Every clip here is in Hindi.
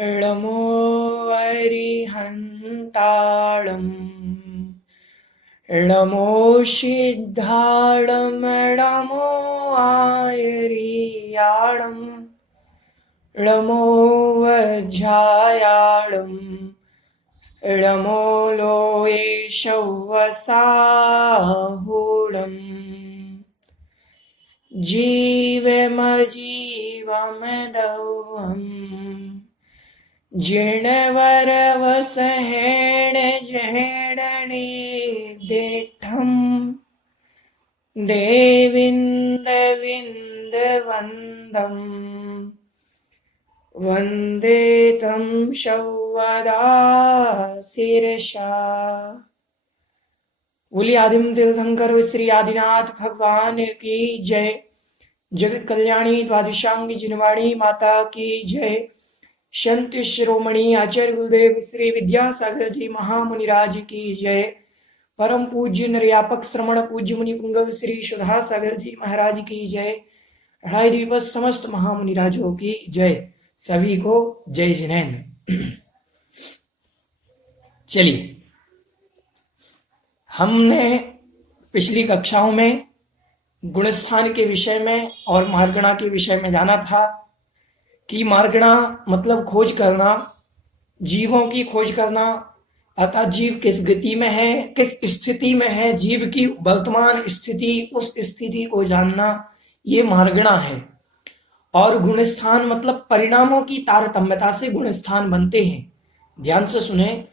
ळमो अरिहन्ताळम् ळमो सिद्धाळम् ळमो आयरियाळम् ळमो वज्रायाळम् ळमो लोयेशवसाहूळम् जीवमजीवमदौहम् जिणवरवसहेण जेडणे देठम् देविन्दविन्दवन्दम् वन्दे तं शौवदा शिरसा। बोलिए आदिम तीर्थंकर श्री आदिनाथ भगवान की जय। जगत कल्याणी द्वादशांगी जिनवाणी माता की जय। संत शिरोमणि आचार्य गुरुदेव श्री विद्यासागर जी महामुनिराज की जय। परम पूज्य निर्यापक श्रमण पूज्य मुनि पुंगव श्री सुधा सागर जी महाराज की जय। अढ़ाई दिवस समस्त महामुनिराजों की जय। सभी को जय जिनेन्द्र। चलिए, हमने पिछली कक्षाओं में गुणस्थान के विषय में और मार्गणा के विषय में जाना था कि मार्गणा मतलब खोज करना, जीवों की खोज करना, अतः जीव किस गति में है, किस स्थिति में है, जीव की वर्तमान स्थिति, उस स्थिति को जानना, ये मार्गणा है। और गुणस्थान मतलब परिणामों की तारतम्यता से गुणस्थान बनते हैं। ध्यान से सुने,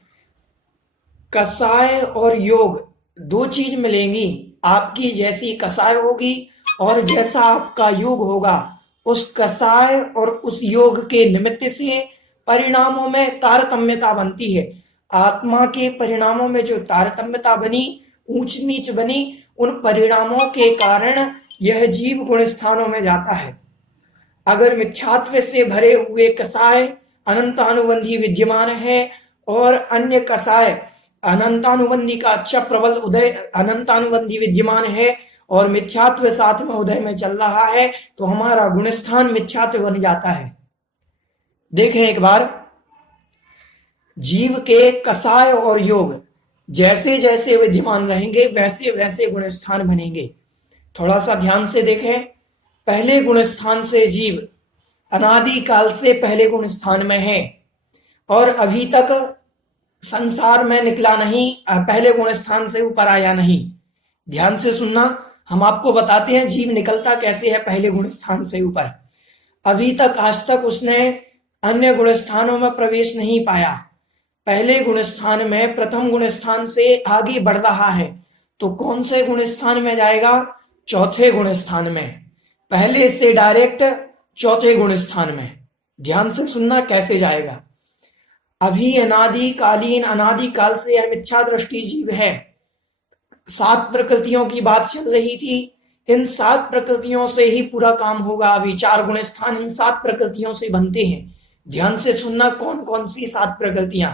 कसाय और योग दो चीज मिलेंगी। आपकी जैसी कसाय होगी और जैसा आपका योग होगा, उस कसाय और उस योग के निमित्त से परिणामों में तारतम्यता बनती है। आत्मा के परिणामों में जो तारतम्यता बनी, ऊंच नीच बनी, उन परिणामों के कारण यह जीव गुणस्थानों में जाता है। अगर मिथ्यात्व से भरे हुए कसाय अनंतानुबंधी विद्यमान है और अन्य कसाय अनंतानुबंधी का अच्छा प्रबल उदय अनंतानुबंधी विद्यमान है और मिथ्यात्व साथ में उदय में चल रहा है, तो हमारा गुणस्थान मिथ्यात्व बन जाता है। देखें एक बार, जीव के कसाय और योग जैसे जैसे विद्यमान रहेंगे वैसे वैसे गुणस्थान बनेंगे। थोड़ा सा ध्यान से देखें। पहले गुणस्थान से जीव अनादि काल से पहले गुणस्थान में है और अभी तक संसार में निकला नहीं, पहले गुणस्थान से ऊपर आया नहीं। ध्यान से सुनना, हम आपको बताते हैं जीव निकलता कैसे है पहले गुणस्थान से ऊपर। अभी तक आज तक उसने अन्य गुणस्थानों में प्रवेश नहीं पाया। पहले गुणस्थान में प्रथम गुणस्थान से आगे बढ़ रहा है, तो कौन से गुणस्थान में जाएगा? चौथे गुणस्थान में। पहले से डायरेक्ट चौथे गुणस्थान में। ध्यान से सुनना कैसे जाएगा। अभी अनादिकालीन अनादिकाल से यह मिथ्या दृष्टि जीव है। 7 प्रकृतियों की बात चल रही थी। इन 7 प्रकृतियों से ही पूरा काम होगा। अभी 4 गुणस्थान इन 7 प्रकृतियों से बनते हैं। ध्यान से सुनना, कौन कौन सी 7 प्रकृतियां?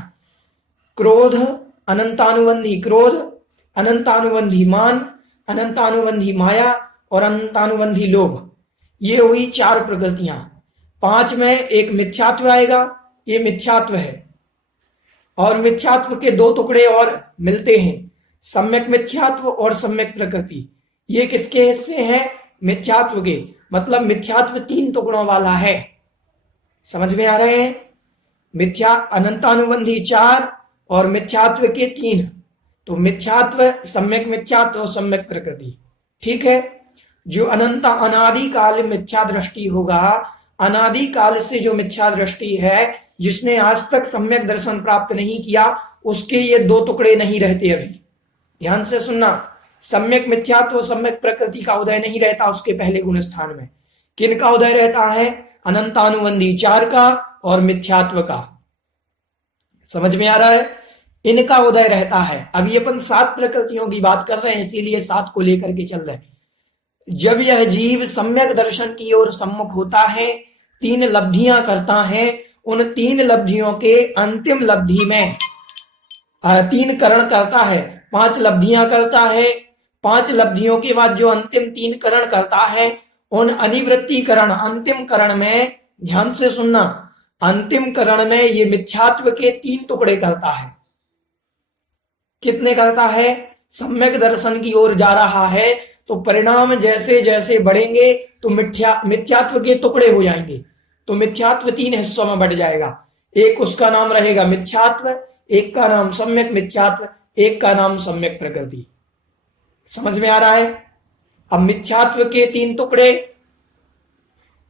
क्रोध अनंतानुबंधी क्रोध, अनंतानुबंधी मान, अनंतानुबंधी माया और अनंतानुबंधी लोभ। ये हुई 4 प्रकृतियां। 5 में एक मिथ्यात्व आएगा, ये मिथ्यात्व है। और मिथ्यात्व के 2 टुकड़े और मिलते हैं, सम्यक मिथ्यात्व और सम्यक प्रकृति। ये किसके हिस्से हैं? मिथ्यात्व के। मतलब मिथ्यात्व 3 टुकड़ों वाला है। समझ में आ रहे हैं? मिथ्या अनंतानुबंधी 4 और मिथ्यात्व के 3। तो मिथ्यात्व, सम्यक मिथ्यात्व और सम्यक प्रकृति। ठीक है। जो अनंत अनादिकाल मिथ्या दृष्टि होगा, अनादिकाल से जो मिथ्या दृष्टि है, जिसने आज तक सम्यक दर्शन प्राप्त नहीं किया, उसके ये 2 टुकड़े नहीं रहते। अभी ध्यान से सुनना, सम्यक मिथ्यात्व और सम्यक प्रकृति का उदय नहीं रहता उसके पहले गुणस्थान में। किनका उदय रहता है? अनंतानुबंधी 4 का और मिथ्यात्व का। समझ में आ रहा है? इनका उदय रहता है। अभी अपन 7 प्रकृतियों की बात कर रहे हैं, इसीलिए 7 को लेकर के चल रहे हैं। जब यह जीव सम्यक दर्शन की ओर सम्मुख होता है, 3 लब्धियां करता है। उन 3 लब्धियों के अंतिम लब्धि में 3 करण करता है, 5 लब्धियां करता है। 5 लब्धियों के बाद जो अंतिम 3 करण करता है, उन अनिवृत्ति करण अंतिम करण में ध्यान से सुनना, अंतिम करण में ये मिथ्यात्व के 3 टुकड़े करता है। कितने करता है? सम्यक दर्शन की ओर जा रहा है तो परिणाम जैसे जैसे बढ़ेंगे तो मिथ्यात्व के टुकड़े हो जाएंगे। तो मिथ्यात्व 3 हिस्सों में बढ़ जाएगा। एक उसका नाम रहेगा मिथ्यात्व, एक का नाम सम्यक मिथ्यात्व, एक का नाम सम्यक प्रकृति। समझ में आ रहा है? अब मिथ्यात्व के 3 टुकड़े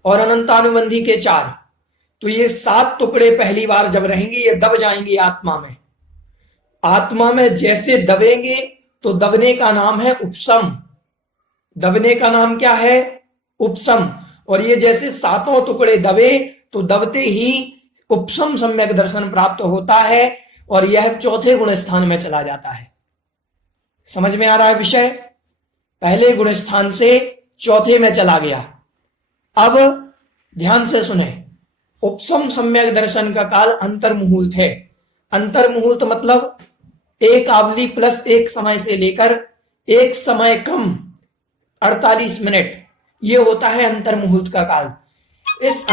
और अनंतानुबंधी के 4, तो ये 7 टुकड़े पहली बार जब रहेंगे ये दब जाएंगे आत्मा में। आत्मा में जैसे दबेंगे तो दबने का नाम है उपशम। दबने का नाम क्या है? उपशम। और ये जैसे 7 टुकड़े दबे तो दबते ही उपशम सम्यक दर्शन प्राप्त होता है और यह 4थे गुण स्थान में चला जाता है। समझ में आ रहा है विषय? पहले गुण स्थान से 4थे में चला गया। अब ध्यान से सुने, उपशम सम्यक दर्शन का काल अंतर्मुहूर्त है। अंतर्मुहूर्त मतलब 1 आवली प्लस 1 समय से लेकर 1 समय कम 48 मिनट, ये होता है अंतर्मुहूर्त का काल। इस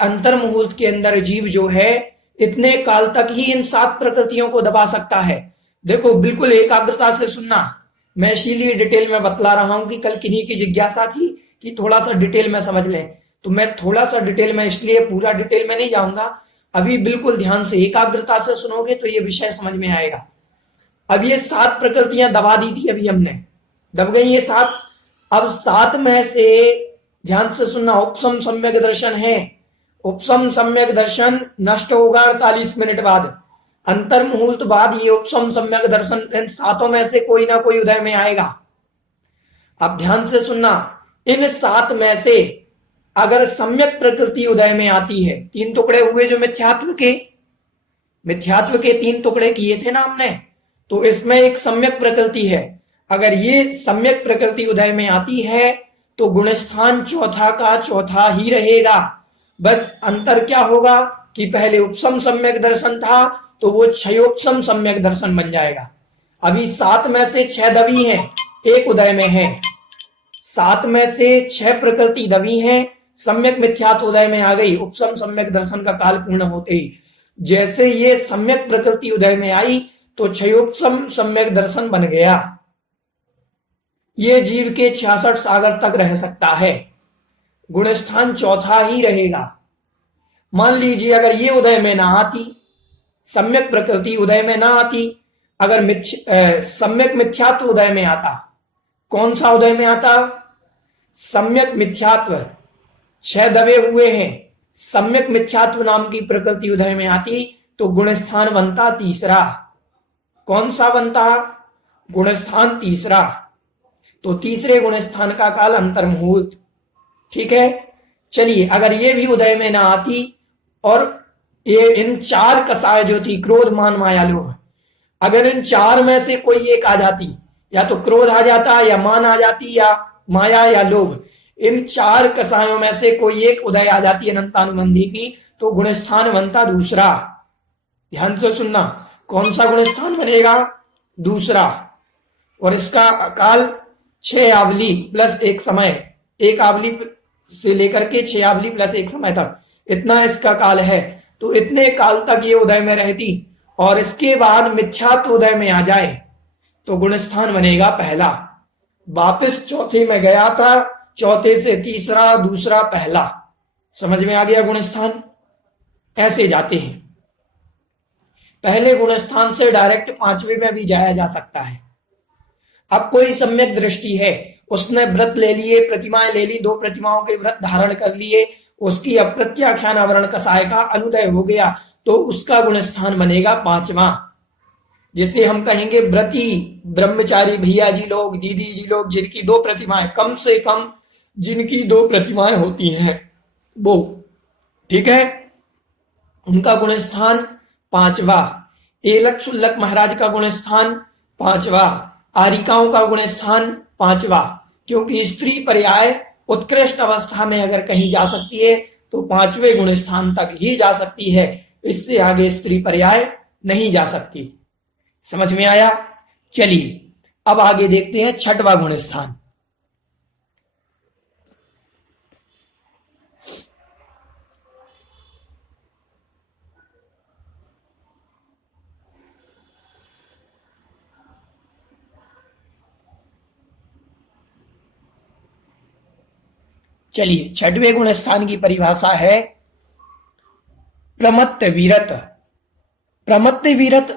अंतर्मुहूर्त के अंदर जीव जो है इतने काल तक ही इन 7 प्रकृतियों को दबा सकता है। देखो बिल्कुल एकाग्रता से सुनना, मैं इसीलिए डिटेल में बतला रहा हूं कि कल किन्हीं की जिज्ञासा थी कि थोड़ा सा डिटेल में समझ लें, तो मैं थोड़ा सा डिटेल में, इसलिए पूरा डिटेल में नहीं जाऊंगा। अभी बिल्कुल ध्यान से एकाग्रता से सुनोगे तो ये विषय समझ में आएगा। अब ये 7 प्रकृतियां दबा दी थी, अभी हमने दब गई ये 7। अब 7 में से ध्यान से सुनना, उपशम सम्यक दर्शन है। उपशम सम्यक दर्शन नष्ट होगा 48 मिनट बाद। अंतर्मुहूर्त बाद ये उपशम सम्यक दर्शन इन 7 में से कोई ना कोई उदय में आएगा। अब ध्यान से सुनना, इन 7 में से अगर सम्यक प्रकृति उदय में आती है, 3 टुकड़े हुए जो मिथ्यात्व के 3 टुकड़े किए थे ना हमने, तो इसमें एक सम्यक प्रकृति है। अगर ये सम्यक प्रकृति उदय में आती है तो गुणस्थान 4था का 4था ही रहेगा। बस अंतर क्या होगा कि पहले उपशम सम्यक दर्शन था तो वो क्षयोपशम सम्यक दर्शन बन जाएगा। अभी 7 में से 6 दबी हैं, 1 उदय में है। 7 में से 6 प्रकृति दबी हैं, सम्यक मिथ्यात्व उदय में आ गई उपशम सम्यक दर्शन का काल पूर्ण होते ही। जैसे ये सम्यक प्रकृति उदय में आई तो क्षयोपशम सम्यक दर्शन बन गया। ये जीव के 66 सागर तक रह सकता है, गुणस्थान 4था ही रहेगा। मान लीजिए अगर ये उदय में ना आती, सम्यक प्रकृति उदय में ना आती, अगर सम्यक मिथ्यात्व उदय में आता, कौन सा उदय में आता? सम्यक मिथ्यात्व, 6 दबे हुए हैं, सम्यक मिथ्यात्व नाम की प्रकृति उदय में आती तो गुणस्थान बनता 3रा। कौन सा बनता? गुणस्थान 3रा। तो 3रे गुणस्थान का काल अंतर्मुहूर्त। ठीक है, चलिए अगर ये भी उदय में ना आती और ये इन 4 कसाय जो थी, क्रोध मान माया लोभ, अगर इन 4 में से कोई एक आ जाती, या तो क्रोध आ जाता या मान आ जाती या माया या लोभ, इन 4 कसायों में से कोई एक उदय आ जाती अनंतानुबंधी की, तो गुणस्थान बनता 2रा। ध्यान से सुनना, कौन सा गुणस्थान बनेगा? 2रा। और इसका काल 6 आवली प्लस 1 समय, 1 आवली से लेकर के 6 आवली प्लस 1 समय तक, इतना इसका काल है। तो इतने काल तक ये उदय में रहती और इसके बाद मिथ्यात्व उदय में आ जाए तो गुणस्थान बनेगा 1ला। वापिस 4थे में गया था, 4थे से 3रा, 2रा, 1ला। समझ में आ गया? गुणस्थान ऐसे जाते हैं। पहले गुणस्थान से डायरेक्ट 5वें में भी जाया जा सकता है। अब कोई सम्यक दृष्टि है, उसने व्रत ले लिए, प्रतिमाएं ले ली, 2 प्रतिमाओं के व्रत धारण कर लिए, उसकी अप्रत्याख्यान आवरण कसाय का अनुदय हो गया तो उसका गुणस्थान बनेगा 5वां। जिसे हम कहेंगे व्रती ब्रह्मचारी भैया जी लोग, दीदी जी लोग, जिनकी 2 प्रतिमाएं, कम से कम जिनकी 2 प्रतिमाएं होती हैं वो, ठीक है, उनका गुणस्थान 5वां। एलक शुल्लक महाराज का गुणस्थान 5वां। आरिकाओं का गुणस्थान 5वां। क्योंकि स्त्री पर्याय उत्कृष्ट अवस्था में अगर कहीं जा सकती है तो 5वें गुण स्थान तक ही जा सकती है, इससे आगे स्त्री पर्याय नहीं जा सकती। समझ में आया? चलिए अब आगे देखते हैं 6वां गुण स्थान। चलिए, छठवें गुण स्थान की परिभाषा है प्रमत्त वीरत। प्रमत्त वीरत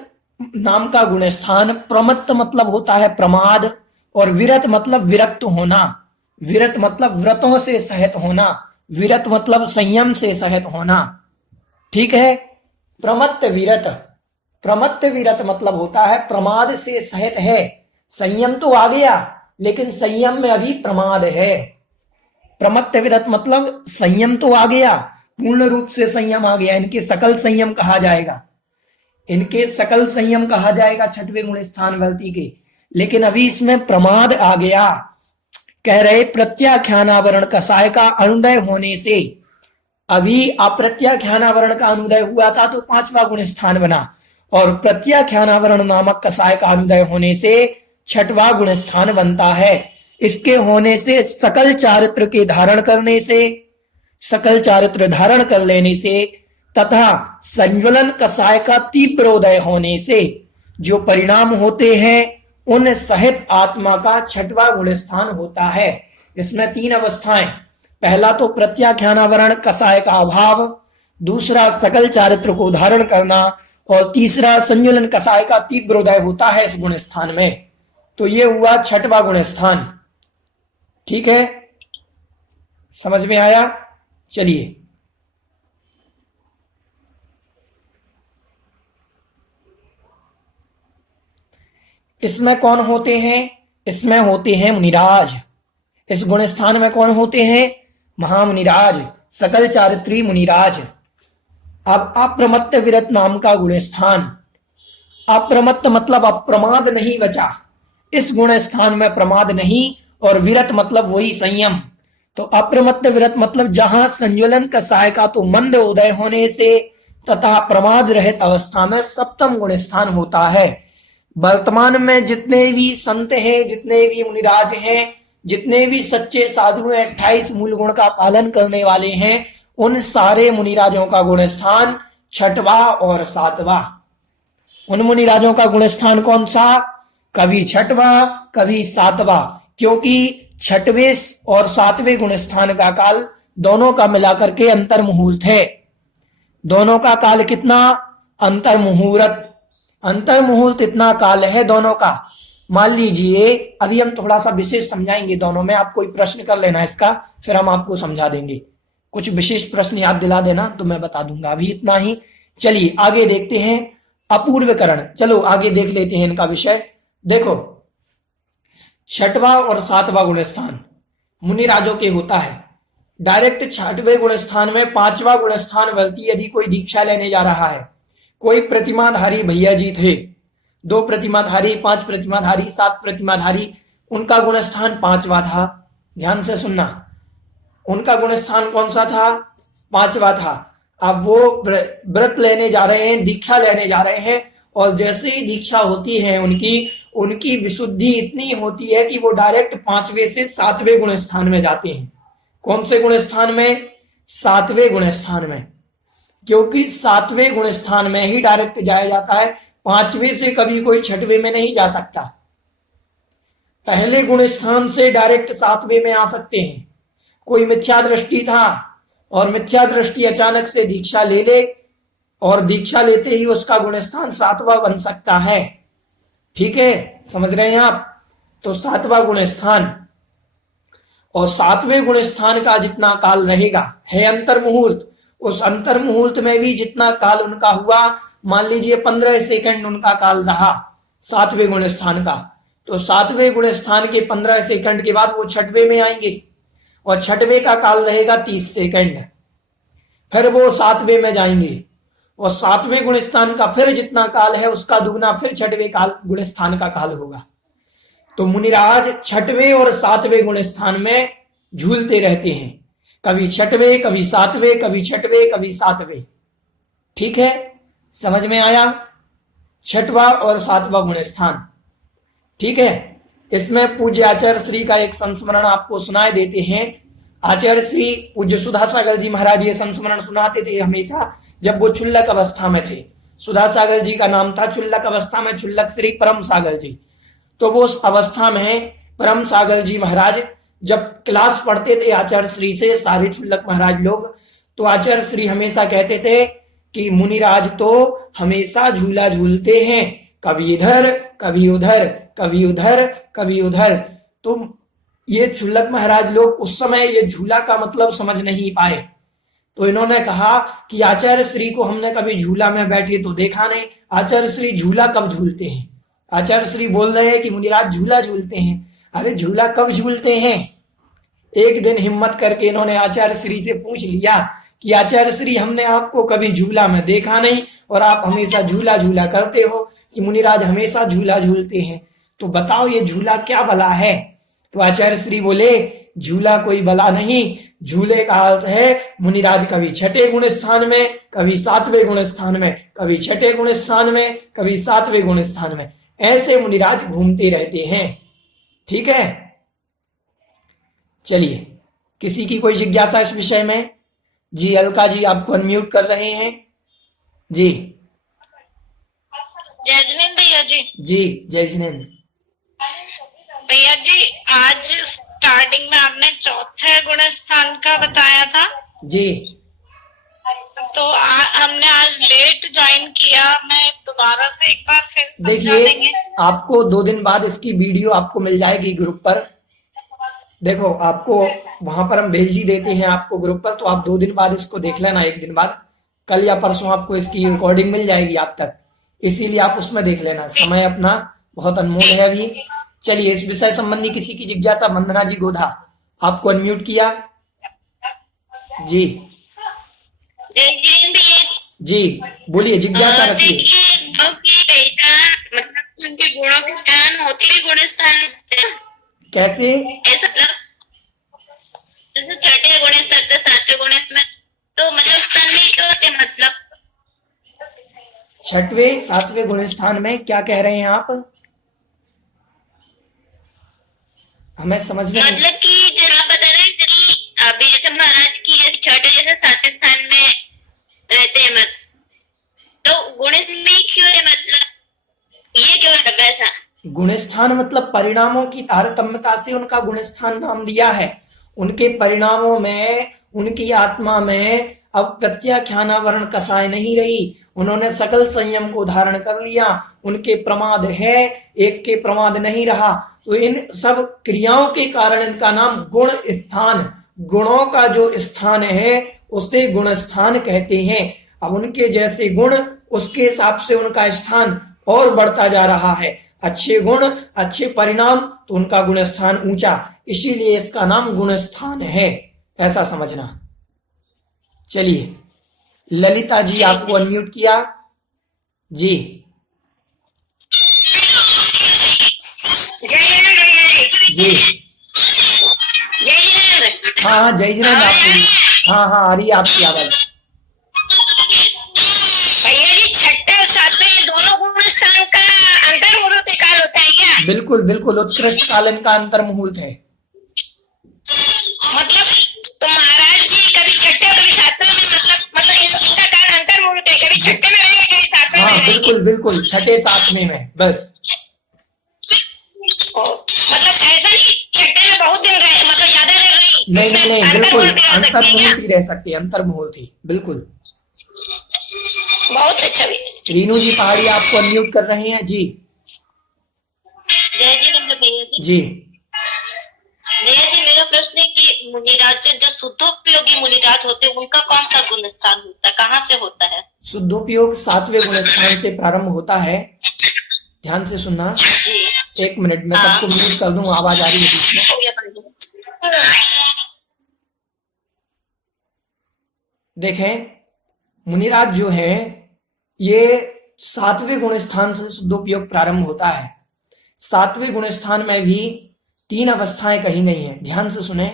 नाम का गुण स्थान, प्रमत्त मतलब होता है प्रमाद, और विरत मतलब विरक्त होना। विरत मतलब व्रतों से सहित होना, विरत मतलब संयम से सहित होना। ठीक है, प्रमत्त विरत। प्रमत्त विरत मतलब होता है प्रमाद से सहित है। संयम तो आ गया, लेकिन संयम में अभी प्रमाद है। प्रमत्त विरत मतलब संयम तो आ गया, पूर्ण रूप से संयम आ गया, इनके सकल संयम कहा जाएगा, इनके सकल संयम कहा जाएगा छठवें गुण स्थान गलती के, लेकिन अभी इसमें प्रमाद आ गया। कह रहे प्रत्याख्यानावरण कसाय का अनुदय होने से, अभी अप्रत्याख्यानावरण का अनुदय हुआ था तो पांचवा गुण स्थान बना, और प्रत्याख्यानावरण नामक कसाय का अनुदय होने से छठवा गुण स्थान बनता है। इसके होने से सकल चारित्र के धारण करने से, सकल चारित्र धारण कर लेने से तथा संज्वलन कसाय का तीव्र उदय होने से जो परिणाम होते हैं उन सहित आत्मा का छठवा गुण स्थान होता है। इसमें तीन अवस्थाएं, पहला तो प्रत्याख्यानावरण कसाय का अभाव, दूसरा सकल चारित्र को धारण करना, और तीसरा संज्वलन कसाय का तीव्र उदय होता है इस गुण स्थान में। तो ये हुआ छठवा गुण स्थान। ठीक है, समझ में आया? चलिए, इसमें कौन होते हैं? इसमें होते हैं मुनिराज। इस गुण स्थान में कौन होते हैं? महामुनिराज, सकल चारित्री मुनिराज। अब अप्रमत्त विरत नाम का गुण स्थान, अप्रमत्त मतलब अप्रमाद नहीं बचा, इस गुण स्थान में प्रमाद नहीं, और विरत मतलब वही संयम। तो अप्रमत्त विरत मतलब जहां संज्वलन कसाय का तो मंद उदय होने से तथा प्रमाद रहित अवस्था में सप्तम गुण स्थान होता है। वर्तमान में जितने भी संत हैं, जितने भी मुनिराज हैं, जितने भी सच्चे साधु हैं, 28 मूल गुण का पालन करने वाले हैं, उन सारे मुनिराजों का गुण स्थान छठवा और सातवां। उन मुनिराजों का गुण स्थान कौन सा? कभी छठवा कभी सातवां, क्योंकि छठवें और सातवें गुण स्थान का काल दोनों का मिलाकर के अंतर मुहूर्त है। दोनों का काल कितना? अंतर मुहूर्त। अंतर मुहूर्त इतना काल है दोनों का। मान लीजिए, अभी हम थोड़ा सा विशेष समझाएंगे दोनों में, आप कोई प्रश्न कर लेना इसका, फिर हम आपको समझा देंगे। कुछ विशेष प्रश्न याद दिला देना तो मैं बता दूंगा। अभी इतना ही। चलिए आगे देखते हैं अपूर्वकरण। चलो आगे देख लेते हैं इनका विषय। देखो, छठवां और सातवां गुण स्थान मुनिराजों के होता है। डायरेक्ट छठवें गुण स्थान में पांचवा गुण स्थान बलती यदि कोई दीक्षा लेने जा रहा है, कोई प्रतिमाधारी भैया जी थे, 2 प्रतिमाधारी, 5 प्रतिमाधारी, 7 प्रतिमाधारी, उनका गुण स्थान पांचवा था। ध्यान से सुनना, उनका गुण स्थान कौन सा था? पांचवा था। अब वो व्रत लेने जा रहे हैं, दीक्षा लेने जा रहे हैं, और जैसे ही दीक्षा होती है उनकी विशुद्धि इतनी होती है कि वो डायरेक्ट 5वें से 7वें गुण स्थान में जाते हैं। कौन से गुण स्थान में? 7वें गुण स्थान में, क्योंकि 7वें गुण स्थान में ही डायरेक्ट जाया जाता है। 5वें से कभी कोई 6वें में नहीं जा सकता। पहले गुण स्थान से डायरेक्ट 7वें में आ सकते हैं। कोई मिथ्या दृष्टि था और मिथ्या दृष्टि अचानक से दीक्षा ले ले, और दीक्षा लेते ही उसका गुण स्थान 7वां बन सकता है। ठीक है, समझ रहे हैं आप? तो 7वां गुण स्थान, और 7वें गुण स्थान का जितना काल रहेगा है अंतर मुहूर्त। उस अंतर मुहूर्त में भी जितना काल उनका हुआ, मान लीजिए 15 सेकंड उनका काल रहा 7वें गुण स्थान का, तो 7वें गुण स्थान के 15 सेकंड के बाद वो 6वें में आएंगे, और 6वें का काल रहेगा 30 सेकंड। फिर वो 7वें में जाएंगे, और 7वें गुण स्थान का फिर जितना काल है उसका दुगना फिर 6वें काल गुण स्थान का काल होगा। तो मुनिराज 6वें और 7वें गुण स्थान में झूलते रहते हैं, कभी 6वें, कभी 7वें, कभी 6वें, कभी 7वें। ठीक है, समझ में आया? 6वां और 7वां गुण स्थान। ठीक है, इसमें पूज्य आचार्य श्री का एक संस्मरण आपको सुनाए देते हैं। आचार्य श्री पूज्य सुधा सागर जी महाराज ये संस्मरण सुनाते थे हमेशा जब वो चुल्लक अवस्था में थे। सुधा सागर जी का नाम था, चुल्लक अवस्था में चुल्लक श्री परम सागर जी। तो वो उस अवस्था में परम सागर जी महाराज जब क्लास पढ़ते थे आचार्य श्री से सारे क्षुल्लक महाराज लोग, तो आचार्य श्री हमेशा कहते थे कि मुनिराज तो हमेशा झूला झूलते हैं, कभी इधर कभी उधर, कभी उधर कभी उधर। तो ये क्षुल्लक महाराज लोग उस समय ये झूला का मतलब समझ नहीं पाए, तो इन्होंने कहा कि आचार्य श्री को हमने कभी झूला में बैठे तो देखा नहीं, आचार्य श्री झूला कब झूलते हैं? आचार्य श्री बोल रहे हैं कि मुनिराज झूला झूलते हैं। अरे झूला कब झूलते हैं? एक दिन हिम्मत करके इन्होंने आचार्य श्री से पूछ लिया कि आचार्य श्री हमने आपको कभी झूला में देखा नहीं और आप हमेशा झूला झूला करते हो कि मुनिराज हमेशा झूला झूलते हैं, तो बताओ ये झूला क्या भला है? तो आचार्य श्री बोले झूला कोई भला नहीं, झूले का अर्थ है मुनिराज कभी छठे गुण स्थान में, कभी सातवें गुण स्थान में, कभी छठे गुण स्थान में, कभी सातवें गुण स्थान में, ऐसे मुनिराज घूमते रहते हैं। ठीक है, चलिए किसी की कोई जिज्ञासा इस विषय में? जी अलका जी आपको अनम्यूट कर रहे हैं। जी जय जिनेन्द्र भैया जी। जी जय जिनेन्द्र भैया जी, आज स्टार्टिंग में आपने चौथे गुण स्थान का बताया था जी। तो हमने आज लेट ज्वाइन किया, मैं दोबारा से एक बार फिर समझा देखिए देंगे? आपको 2 दिन बाद इसकी वीडियो आपको मिल जाएगी ग्रुप पर। देखो आपको वहां पर हम भेज ही देते हैं आपको ग्रुप पर, तो आप 2 दिन बाद इसको देख लेना, 1 दिन बाद, कल या परसों आपको इसकी रिकॉर्डिंग मिल जाएगी आप तक, इसीलिए आप उसमें देख लेना। समय अपना बहुत अनमोल है अभी। चलिए इस विषय संबंधी किसी की जिज्ञासा? वंदना जी गोधा आपको अनम्यूट किया। जी जी बोलिए, जिज्ञासा रखिए। मतलब उनके गुणों की पहचान होती है गुण स्थान कैसे? ऐसा जैसे छठे गुण स्तर से सातवें गुण में, तो मतलब स्थान में क्यों होते? मतलब छठवें सातवें गुण स्थान में क्या कह रहे हैं आप? हमें समझ में नहीं। मतलब कि जैसे आप बता रहे हैं अभी जैसे महाराज की जैसे छठे जैसे सातवें स्थान में रहते हैं, मत तो गुण में क्यों है? मतलब ये क्यों लगा ऐसा? गुण स्थान मतलब परिणामों की तारतम्यता से उनका गुण स्थान नाम दिया है। उनके परिणामों में, उनकी आत्मा में अब प्रत्याख्यानावरण कसाय नहीं रही, उन्होंने सकल संयम को धारण कर लिया, उनके प्रमाद है, एक के प्रमाद नहीं रहा। तो इन सब क्रियाओं के कारण इनका नाम गुण स्थान, गुणों का जो स्थान है उसे गुण स्थान कहते हैं। अब उनके जैसे गुण, उसके हिसाब से उनका स्थान और बढ़ता जा रहा है। अच्छे गुण, अच्छे परिणाम, तो उनका गुण स्थान ऊंचा, इसीलिए इसका नाम गुण स्थान है, ऐसा समझना। चलिए ललिता जी आपको अनम्यूट किया। जी जी हाँ जय जिनेन्द्र आपको। हाँ आ रही है आपकी आवाज। भैया जी, छठे और सातवें दोनों गुण स्थान का अंतर मुहूर्त काल होता है क्या? बिल्कुल बिल्कुल, उत्कृष्ट काल इनका अंतर मुहूर्त है। मतलब तो महाराज जी कभी छठे और कभी सातवें में, मतलब इनका काल अंतर मुहूर्त है, कभी छठे में रहेंगे कभी सातवें में रहेंगे। बिल्कुल बिल्कुल, छठे सातवें में बस। मतलब ऐसा नहीं छठे में बहुत दिन रहे, मतलब ज्यादा रह गई? नहीं बिल्कुल, अंतर मुहूर्त ही रह सकती है, अंतर मुहूर्त ही, बिल्कुल। बहुत अच्छा। रीनू जी पहाड़ी आपको अनम्यूट कर रहे हैं। जी जय जिनेन्द्र भैया जी। जी भैया जी, मेरा प्रश्न है कि मुनिराज जो शुद्धोपयोगी मुनिराज होते हैं उनका कौन सा गुण स्थान होता है, कहाँ से होता है? शुद्धोपयोग सातवें गुण स्थान से प्रारंभ होता है। ध्यान से सुनना। जी 1 मिनट में सबको म्यूट कर दूं, आवाज आ रही है बीच में। देखें मुनिराज जो है ये सातवें गुण स्थान से शुद्धोपयोग प्रारंभ होता है। सातवें गुण स्थान में भी 3 अवस्थाएं कही गई हैं, ध्यान से सुने।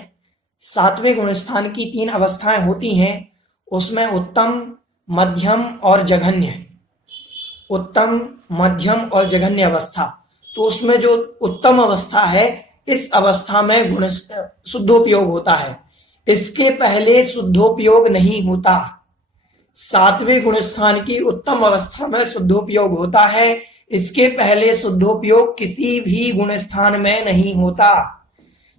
सातवें गुण स्थान की 3 अवस्थाएं होती हैं, उसमें उत्तम, मध्यम और जघन्य। उत्तम, मध्यम और जघन्य अवस्था। तो उसमें जो उत्तम अवस्था है, इस अवस्था में गुण शुद्धोपयोग होता है, इसके पहले शुद्धोपयोग नहीं होता। सातवें गुण स्थान की उत्तम अवस्था में शुद्धोपयोग होता है, इसके पहले शुद्धोपयोग किसी भी गुण स्थान में नहीं होता।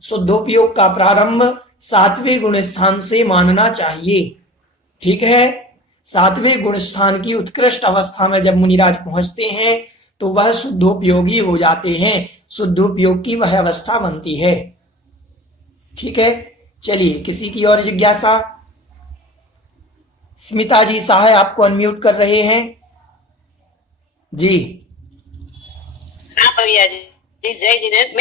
शुद्धोपयोग का प्रारंभ 7वें गुण स्थान से मानना चाहिए। ठीक है, 7वें गुण स्थान की उत्कृष्ट अवस्था में जब मुनिराज पहुंचते हैं तो वह शुद्धोपयोगी हो जाते हैं, शुद्धोपयोग की वह अवस्था बनती है। ठीक है, चलिए किसी की और जिज्ञासा? स्मिता जी सहाय आपको अनम्यूट कर रहे हैं जी। हाँ भैया जी, जय जिनेन्द्र।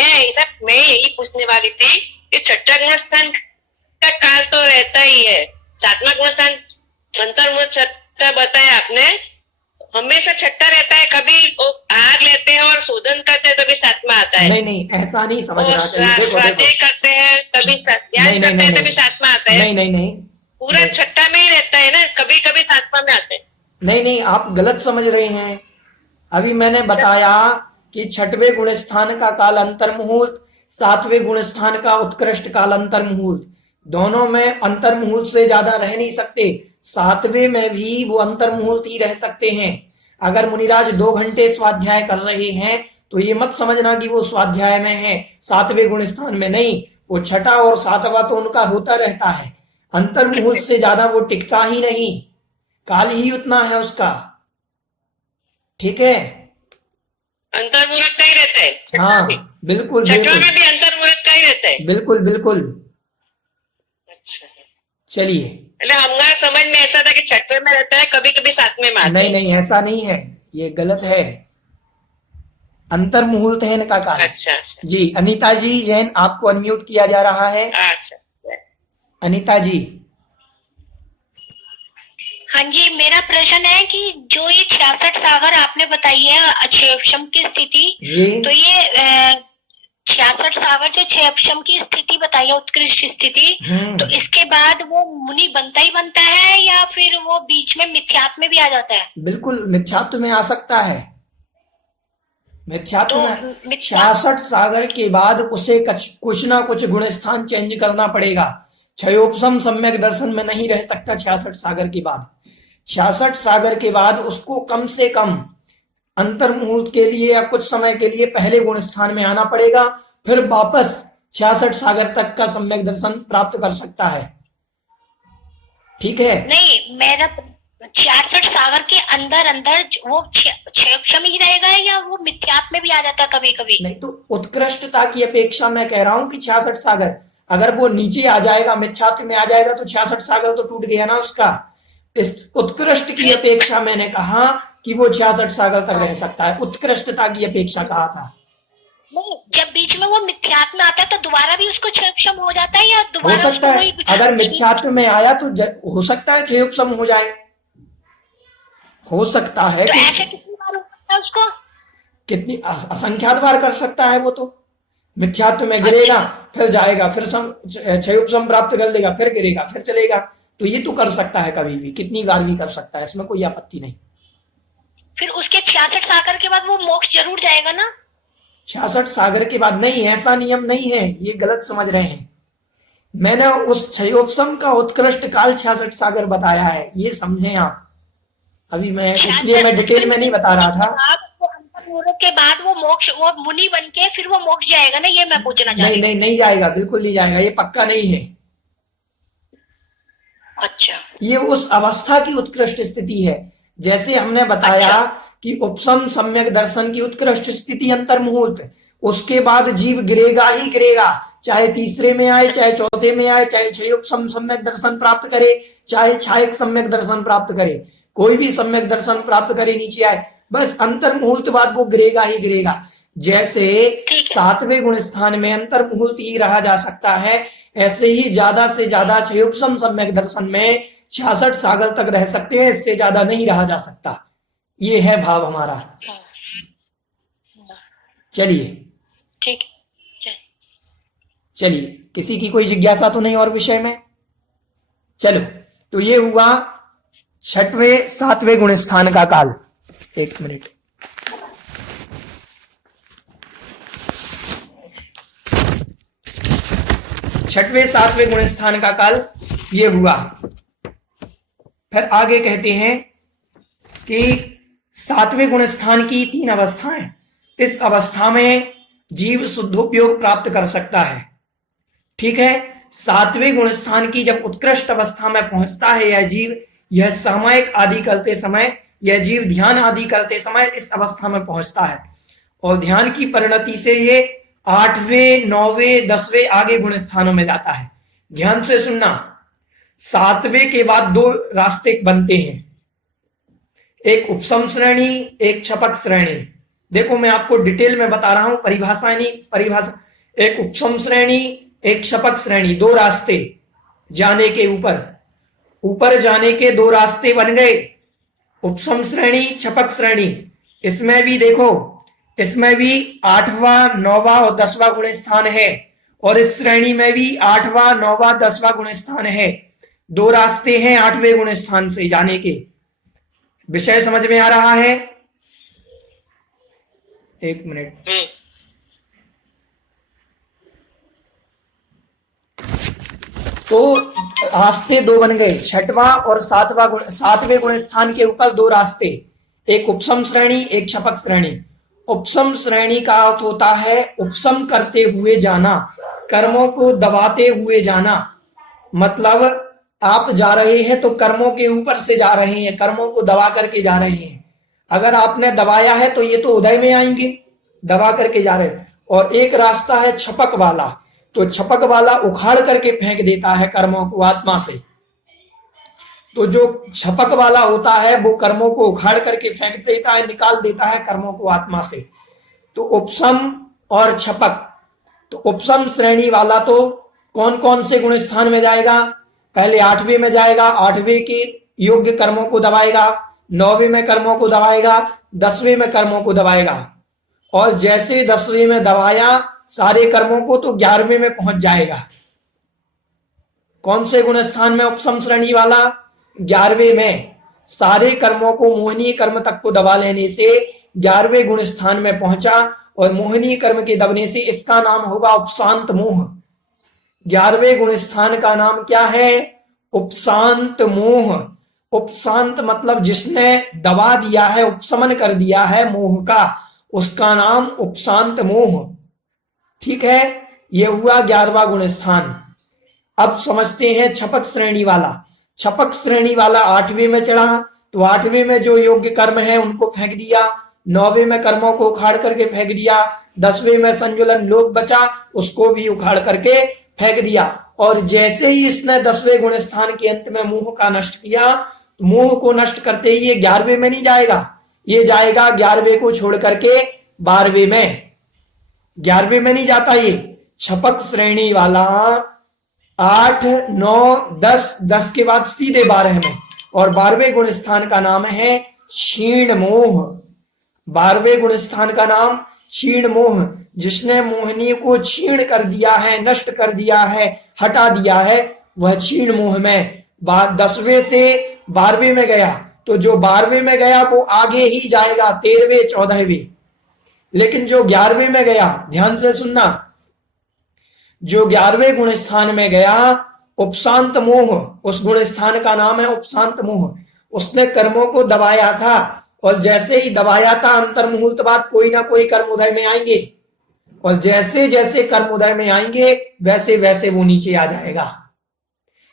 मैं यही पूछने वाली थी कि छठा गुण स्थान का काल तो रहता ही है, 7वां गुण स्थान अंतर्मुह छठा बताया आपने, हमेशा छठा रहता है, कभी वो हार लेते हैं और शोधन करते हैं तभी 7वां आता है। नहीं ऐसा नहीं समझना और चाहिए। स्वाध्याय करते हैं तभी ध्यान करते हैं तभी 7वां आता है। नहीं पूरा छठा में ही रहता है ना, कभी कभी 7वां में आते हैं। नहीं आप गलत समझ रहे हैं। अभी मैंने बताया कि 6वें गुण स्थान का काल अंतर मुहूर्त, 7वें गुण स्थान का उत्कृष्ट काल अंतर मुहूर्त, दोनों में अंतर मुहूर्त से ज्यादा रह नहीं सकते। 7वें में भी वो अंतर मुहूर्त ही रह सकते हैं। अगर मुनिराज 2 घंटे स्वाध्याय कर रहे हैं तो ये मत समझना कि वो स्वाध्याय में है, 7वें गुण स्थान में नहीं। वो छठा और 7वां तो उनका होता रहता है, अंतर मुहूर्त से ज्यादा वो टिकता ही नहीं, काल ही उतना है उसका। ठीक है, अंतर मुहूर्त का ही रहता है। हाँ बिल्कुल छठवा में भी अंतर मुहूर्त का ही रहता है। बिल्कुल। अच्छा, चलिए, मतलब हमारा समझ में ऐसा था कि छठवे में रहता है, कभी कभी 7वें में आता है। नहीं ऐसा नहीं है, ये गलत है, अंतर मुहूर्त है इनका काल। अच्छा जी। अनीता जी जैन आपको अनम्यूट किया जा रहा है। अच्छा। अनीता जी। हाँ जी, मेरा प्रश्न है कि जो ये 66 सागर आपने बताई है अक्षयक्षम की स्थिति, तो ये 66 सागर जो क्षयक्षम की स्थिति बताई है, उत्कृष्ट स्थिति, तो इसके बाद वो मुनि बनता ही बनता है या फिर वो बीच में मिथ्यात्व में भी आ जाता है? बिल्कुल मिथ्यात्व में आ सकता है। मिथ्यात्व में 66 सागर के बाद उसे कुछ ना कुछ गुण स्थान चेंज करना पड़ेगा। क्षयोपम सम्यक दर्शन में नहीं रह सकता 66 सागर के बाद। 66 सागर के बाद उसको कम से कम अंतर मुहूर्त के लिए या कुछ समय के लिए पहले गुण स्थान में आना पड़ेगा, फिर वापस 66 सागर तक का सम्यक दर्शन प्राप्त कर सकता है। ठीक है, नहीं, मेरा 66 सागर के अंदर वो क्षयक्षम ही रहेगा या वो मिथ्यात्व में भी आ जाता कभी कभी? नहीं, तो उत्कृष्टता की अपेक्षा मैं कह रहा हूं कि 66 सागर अगर वो नीचे आ जाएगा, मिथ्यात्व में आ जाएगा, तो 66 सागर तो टूट गया ना उसका। इस उत्कृष्ट की अपेक्षा मैंने कहा कि वो 66 सागर तक रह सकता है, उत्कृष्टता की अपेक्षा कहा था। नहीं, जब बीच में वो मिथ्यात्व में आता है तो दोबारा भी उसको क्षयक्षम हो जाता है या दोबारा हो सकता है, अगर मिथ्यात्व में आया तो हो सकता है क्षयोपम हो जाए, हो सकता है। तो ऐसे कितनी बार हो सकता है उसको? कितनी असंख्यात बार कर सकता है वो तो। मिथ्यात्व में गिरेगा, फिर जाएगा, फिर क्षयोपम प्राप्त कर लेगा, फिर गिरेगा, फिर चलेगा। तो ये तो कर सकता है, कभी भी कितनी बार भी कर सकता है, इसमें कोई आपत्ति नहीं। फिर उसके 66 सागर के बाद वो मोक्ष जरूर जाएगा ना? 66 सागर के बाद नहीं, ऐसा नियम नहीं है, ये गलत समझ रहे हैं। मैंने उस क्षयोपम का उत्कृष्ट काल 66 सागर बताया है, ये समझे आप। अभी मैं इसलिए मैं डिटेल में नहीं बता रहा था। के बाद वो मोक्ष, वो मुनि बन के फिर वो मोक्ष जाएगा ना, ये मैं पूछना चाह रही हूं। नहीं जाएगा, बिल्कुल नहीं जाएगा, ये पक्का नहीं है। अच्छा, ये उस अवस्था की उत्कृष्ट स्थिति है, जैसे हमने बताया कि उपसम सम्यक दर्शन की उत्कृष्ट स्थिति अंतर मुहूर्त, उसके बाद जीव गिरेगा ही गिरेगा, चाहे तीसरे में आए, चाहे चौथे में आए, चाहे क्षयोपम सम्यक दर्शन प्राप्त करे, चाहे क्षायक सम्यक दर्शन प्राप्त करे, कोई भी सम्यक दर्शन प्राप्त करे नीचे आए, बस अंतर मुहूर्त बाद वो गिरेगा ही गिरेगा। जैसे 7वें गुण स्थान में अंतर मुहूर्त ही रहा जा सकता है, ऐसे ही ज्यादा से ज्यादा क्षयोपम सम्यक दर्शन में 66 सागर तक रह सकते हैं, इससे ज्यादा नहीं रहा जा सकता। ये है भाव हमारा। चलिए ठीक, चलिए किसी की कोई जिज्ञासा तो नहीं और विषय में? चलो, तो ये हुआ 6वें 7वें गुण स्थान का काल। एक मिनट, छठवें 7वें गुण स्थान का काल ये हुआ। फिर आगे कहते हैं कि 7वें गुण स्थान की 3 अवस्थाएं, इस अवस्था में जीव शुद्धोपयोग प्राप्त कर सकता है। ठीक है। सातवें गुण स्थान की जब उत्कृष्ट अवस्था में पहुंचता है यह जीव, यह सामायिक आदि करते समय, यह जीव ध्यान आदि करते समय इस अवस्था में पहुंचता है और ध्यान की परिणति से ये 8वें 9वें 10वें आगे गुण स्थानों में जाता है। ध्यान से सुनना, 7वें के बाद 2 रास्ते बनते हैं, एक उपसम श्रेणी, एक छपक श्रेणी। देखो मैं आपको डिटेल में बता रहा हूं, परिभाषा नहीं परिभाषा। एक उपसम श्रेणी, एक छपक श्रेणी, 2 रास्ते जाने के ऊपर जाने के 2 रास्ते बन गए, उपसम श्रेणी, छपक श्रेणी। इसमें भी देखो, इसमें भी 8वां 9वां और 10वां गुण स्थान है और इस श्रेणी में भी 8वां 9वां 10वां गुण स्थान है। 2 रास्ते हैं 8वें गुण स्थान से जाने के। विषय समझ में आ रहा है? एक मिनट। तो रास्ते 2 बन गए, 6वां और 7वें गुण स्थान के ऊपर 2 रास्ते, एक उपसम श्रेणी, एक छपक श्रेणी। उपसम श्रेणी का अर्थ होता है उपसम करते हुए जाना, कर्मों को दबाते हुए जाना। मतलब आप जा रहे हैं तो कर्मों के ऊपर से जा रहे हैं, कर्मों को दबा करके जा रहे हैं। अगर आपने दबाया है तो ये तो उदय में आएंगे, दबा करके जा रहे हैं। और एक रास्ता है छपक वाला, तो छपक वाला उखाड़ करके फेंक देता है कर्मों को आत्मा से। तो जो छपक वाला होता है वो कर्मों को उखाड़ करके फेंक देता है, निकाल देता है कर्मों को आत्मा से। तो उपसम और छपक। तो उपसम श्रेणी वाला तो कौन कौन से गुण स्थान में जाएगा? पहले 8वें में जाएगा, 8वें के योग्य कर्मों को दबाएगा, 9वें में कर्मों को दबाएगा, 10वें में कर्मों को दबाएगा। और जैसे 10वें में दबाया सारे कर्मों को तो 11वें में पहुंच जाएगा। कौन से गुण स्थान में उपसम श्रेणी वाला? 11वें में। सारे कर्मों को मोहनीय कर्म तक को दबा लेने से 11वें गुण स्थान में पहुंचा और मोहनीय कर्म के दबने से इसका नाम होगा उपशांत मोह। 11वें गुण स्थान का नाम क्या है? उपशांत मोह। उपशांत मतलब जिसने दबा दिया है, उपशमन कर दिया है मोह का, उसका नाम उपशांत मोह। ठीक है, यह हुआ 11वां गुण स्थान। अब समझते हैं छपक श्रेणी वाला। छपक श्रेणी वाला 8वें में चढ़ा तो 8वें में जो योग्य कर्म है उनको फेंक दिया, 9वें में कर्मों को उखाड़ करके फेंक दिया, 10वें में संजुलन लोक बचा, उसको भी उखाड़ करके फेंक दिया। और जैसे ही इसने 10वें गुण स्थान के अंत में मोह का नष्ट किया, तो मोह को नष्ट करते ही ये 11वें में नहीं जाएगा, ये जाएगा 11वें को छोड़ करके 12वें में। 11वें में नहीं जाता ये। छपक श्रेणी वाला 8 9 10 के बाद सीधे 12 में। और 12वें गुण स्थान का नाम है क्षीण मोह। 12वें गुण स्थान का नाम क्षीण मोह। जिसने मोहनी को क्षीण कर दिया है, नष्ट कर दिया है, हटा दिया है, वह क्षीण मोह में 10वें से 12वें में गया। तो जो 12वें में गया वो आगे ही जाएगा 13वें 14वें। लेकिन जो 11वें में गया, ध्यान से सुनना, जो 11वें गुण स्थान में गया उपशांत मोह, उस गुण स्थान का नाम है उपशांत मोह। उसने कर्मों को दबाया था और जैसे ही दबाया था अंतर मुहूर्त बाद कोई ना कोई कर्म उदय में आएंगे, और जैसे जैसे कर्म उदय में आएंगे वैसे वैसे वो नीचे आ जाएगा।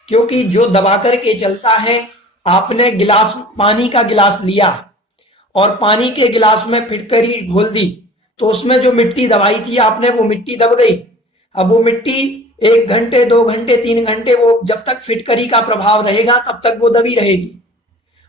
क्योंकि जो दबा करके चलता है, आपने गिलास, पानी का गिलास लिया और पानी के गिलास में फिटकरी घोल दी, तो उसमें जो मिट्टी दबाई थी आपने, वो मिट्टी दब गई। अब वो मिट्टी 1 घंटे 2 घंटे 3 घंटे, वो जब तक फिटकरी का प्रभाव रहेगा तब तक वो दबी रहेगी,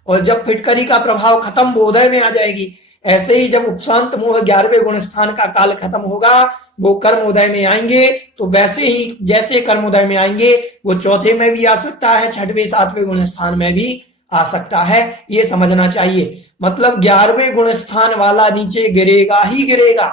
और जब फिटकरी का प्रभाव खत्म वो उदय में आ जाएगी। ऐसे ही जब उपशांत मोह 11वें गुण स्थान का काल खत्म होगा, वो कर्म उदय में आएंगे, तो वैसे ही जैसे कर्म उदय में आएंगे वो चौथे में भी आ सकता है, 6वें 7वें गुण स्थान में भी आ सकता है। ये समझना चाहिए। मतलब 11वें गुण स्थान वाला नीचे गिरेगा ही गिरेगा।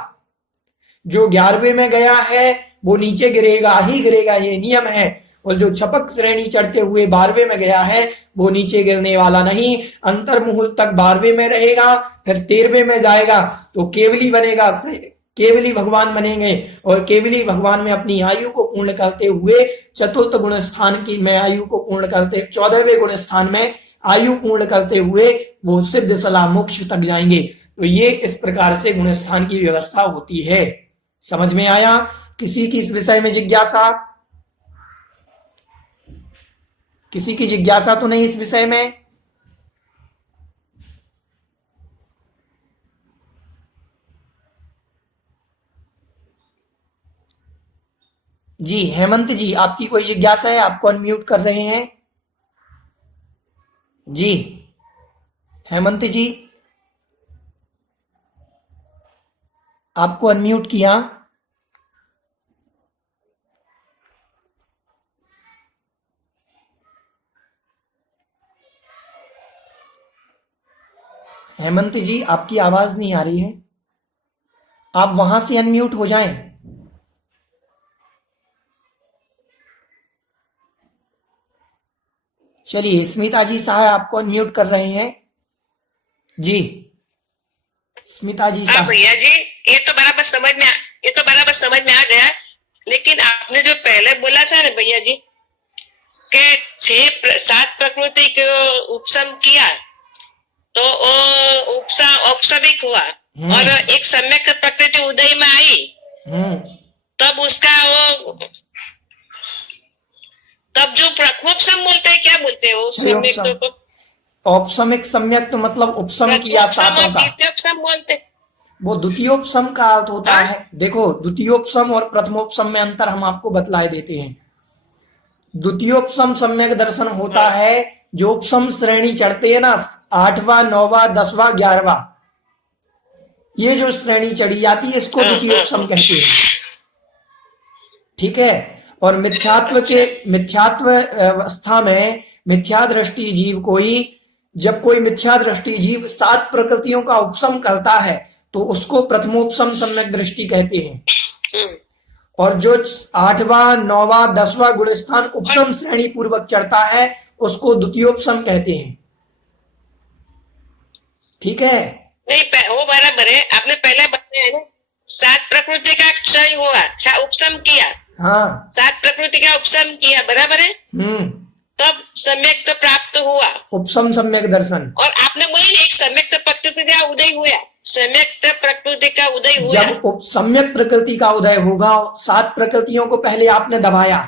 जो 11वें में गया है वो नीचे गिरेगा ही गिरेगा, ये नियम है। और जो छपक श्रेणी चढ़ते हुए 12वें में गया है वो नीचे गिरने वाला नहीं, अंतर मुहूर्त तक 12वें में रहेगा, फिर 13वें में जाएगा तो केवली बनेगा, केवली भगवान बनेंगे। और केवली भगवान में अपनी आयु को पूर्ण करते हुए चतुर्थ गुण स्थान की में आयु को पूर्ण करते, 14वें गुण स्थान में आयु पूर्ण करते हुए वो सिद्ध सला मोक्ष तक जाएंगे। तो ये इस प्रकार से गुण स्थान की व्यवस्था होती है। समझ में आया? किसी की इस विषय में जिज्ञासा? किसी की जिज्ञासा तो नहीं इस विषय में? जी हेमंत जी, आपकी कोई जिज्ञासा है? आपको अनम्यूट कर रहे हैं जी। हेमंत जी, आपको अनम्यूट किया। हेमंत जी, आपकी आवाज नहीं आ रही है, आप वहां से अनम्यूट हो जाएं। चलिए, स्मिता जी शाह आपको अनम्यूट कर रहे हैं जी। स्मिता जी हाँ शाह। भैया जी, ये तो बराबर समझ में आ गया। लेकिन आपने जो पहले बोला था ना भैया जी के 7 प्रकृति को उपशम किया, तो वो औपसमिक हुआ और एक सम्यक प्रकृति उदय में आई, तब उसका वो तब जो प्रथमोपसम बोलते हैं, क्या बोलते हैं वो सम्यक को? औपसमिक सम्यक तो मतलब उपसम किया सातों का, द्वितीयोपसम बोलते। वो द्वितीयोपसम का अर्थ होता है। देखो, द्वितीयोपसम और प्रथमोपसम में अंतर हम आपको बतलाए देते हैं। द्वितीयोपसम सम्यक दर्शन होता है जो उपसम श्रेणी चढ़ते हैं ना, 8वां 9वां 10वां 11वां, ये जो श्रेणी चढ़ी जाती है इसको द्वितीयोपसम कहते हैं। ठीक है। और मिथ्यात्व अवस्था में मिथ्या दृष्टि जीव जब कोई मिथ्या दृष्टि जीव 7 प्रकृतियों का उपसम करता है तो उसको प्रथमोपसम सम्यक दृष्टि कहते हैं। और जो 8वां 9वां 10वां गुण स्थान उपसम श्रेणी पूर्वक चढ़ता है उसको द्वितीयोपसम कहते हैं। ठीक है। नहीं, वो बराबर है, आपने पहले बताया ना 7 प्रकृति का क्षय हुआ, उपसम किया। हाँ, 7 प्रकृति का उपसम किया, बराबर है। तब सम्यक तो प्राप्त हुआ, उपसम सम्यक दर्शन। और आपने बोला एक सम्यक प्रकृति का उदय हुआ, सम्यक प्रकृति का उदय हुआ। जब सम्यक प्रकृति का उदय होगा, 7 प्रकृतियों को पहले आपने दबाया,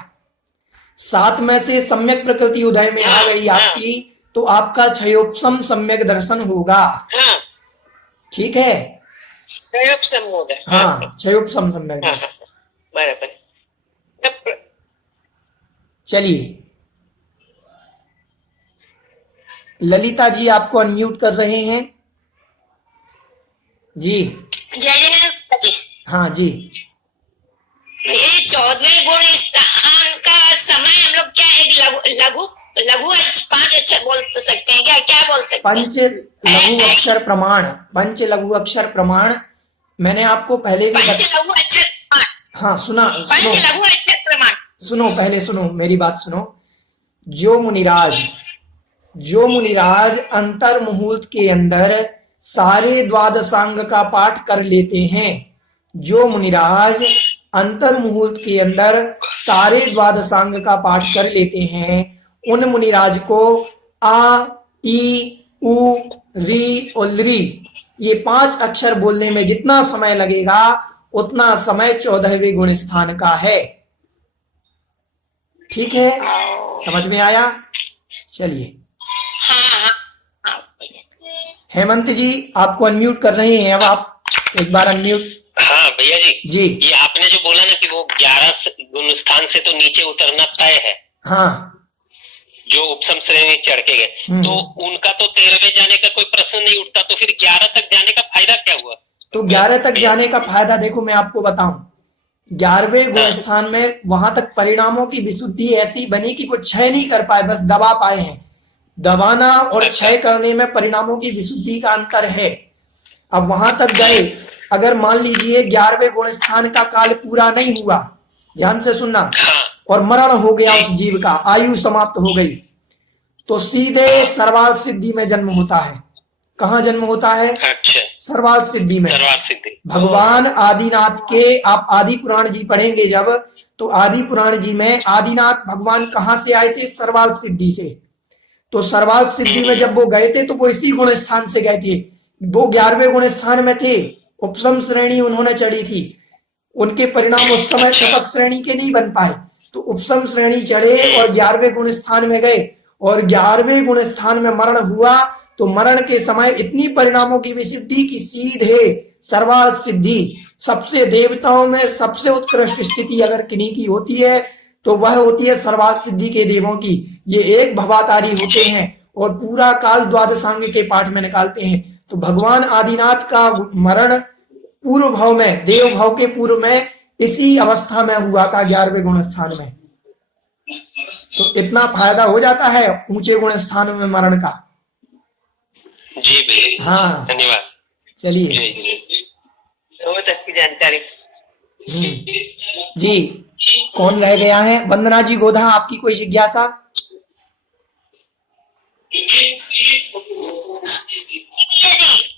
7 में से सम्यक प्रकृति उदय में आ गई आपकी, तो आपका क्षयोपसम सम्यक दर्शन होगा। हाँ, ठीक है, क्षयोपसम होगा। हाँ, क्षयोपसम सम्यक दर्शन, बराबर। चलिए, ललिता जी आपको अनम्यूट कर रहे हैं जी। जय जी। हाँ जी। ये 14वें गुण स्थान का समय हम लोग क्या एक लघु 5 अक्षर बोल सकते हैं क्या बोल सकते हैं? पंच लघु अक्षर प्रमाण मैंने आपको पहले भी पंच लघु अक्षर प्रमाण। हाँ, पंच लघु अक्षर प्रमाण। पहले सुनो, मेरी बात सुनो। जो मुनिराज अंतर मुहूर्त के अंदर सारे द्वादशांग का पाठ कर लेते हैं, जो मुनिराज अंतर मुहूर्त के अंदर सारे द्वादशांग का पाठ कर लेते हैं, उन मुनिराज को आ, ई, उ, री और ली ये 5 अक्षर बोलने में जितना समय लगेगा उतना समय 14वें गुण स्थान का है। ठीक है, समझ में आया? चलिए, हेमंत जी आपको अनम्यूट कर रहे हैं, अब आप एक बार अनम्यूट। हाँ भैया जी, ये आपने जो बोला ना कि वो 11 गुण स्थान से तो नीचे उतरना तय है। हाँ, जो उपसम श्रेणी चढ़ के गए, तो उनका तो 13वें जाने का कोई प्रश्न नहीं उठता, तो फिर 11 तक जाने का फायदा क्या हुआ? तो 11 तक जाने का फायदा देखो, मैं आपको बताऊं। 11वें गुण स्थान में वहां तक परिणामों की विशुद्धि ऐसी बनी कि वो क्षय नहीं कर पाए, बस दबा पाए हैं। दबाना और क्षय करने में परिणामों की विशुद्धि का अंतर है। अब वहां तक गए, अगर मान लीजिए 11वें गुण स्थान का काल पूरा नहीं हुआ, ध्यान से सुनना, और मरण हो गया उस जीव का, आयु समाप्त हो गई, तो सीधे सर्वार्थ सिद्धि में जन्म होता है। कहाँ जन्म होता है? अच्छा, सर्वार्थ सिद्धि में। सर्वार्थ सिद्धि भगवान आदिनाथ के, आप आदि पुराण जी पढ़ेंगे जब, तो आदि पुराण जी में आदिनाथ भगवान कहाँ से आए थे? सर्वार्थ सिद्धि से। तो सर्वार्थ सिद्धि में जब वो गए थे तो वो इसी गुण स्थान से गए थे, वो 11वें गुण स्थान में थे, उपसम श्रेणी उन्होंने चढ़ी थी, उनके परिणाम उस समय शपथ श्रेणी के नहीं बन पाए, तो उपसम श्रेणी चढ़े और 11वें गुण स्थान में गए और 11वें गुण स्थान में मरण हुआ, तो मरण के समय इतनी परिणामों की विसिद्धि की सीधे सर्वार्थ सिद्धि, सबसे देवताओं में सबसे उत्कृष्ट स्थिति अगर किन्हीं की होती है तो वह होती है सर्वार्थ सिद्धि के देवों की। ये एक भवातारी होते हैं और पूरा काल द्वादशांग के पाठ में निकालते हैं। तो भगवान आदिनाथ का मरण पूर्व भाव में, देव भाव के पूर्व में इसी अवस्था में हुआ था 11वें गुण स्थान में। तो इतना फायदा हो जाता है ऊंचे गुण स्थान में मरण का। जी भैया, हाँ, धन्यवाद। चलिए जय जी। बहुत अच्छी जानकारी। जी। कौन रह गया है? वंदना जी गोधा, आपकी कोई जिज्ञासा?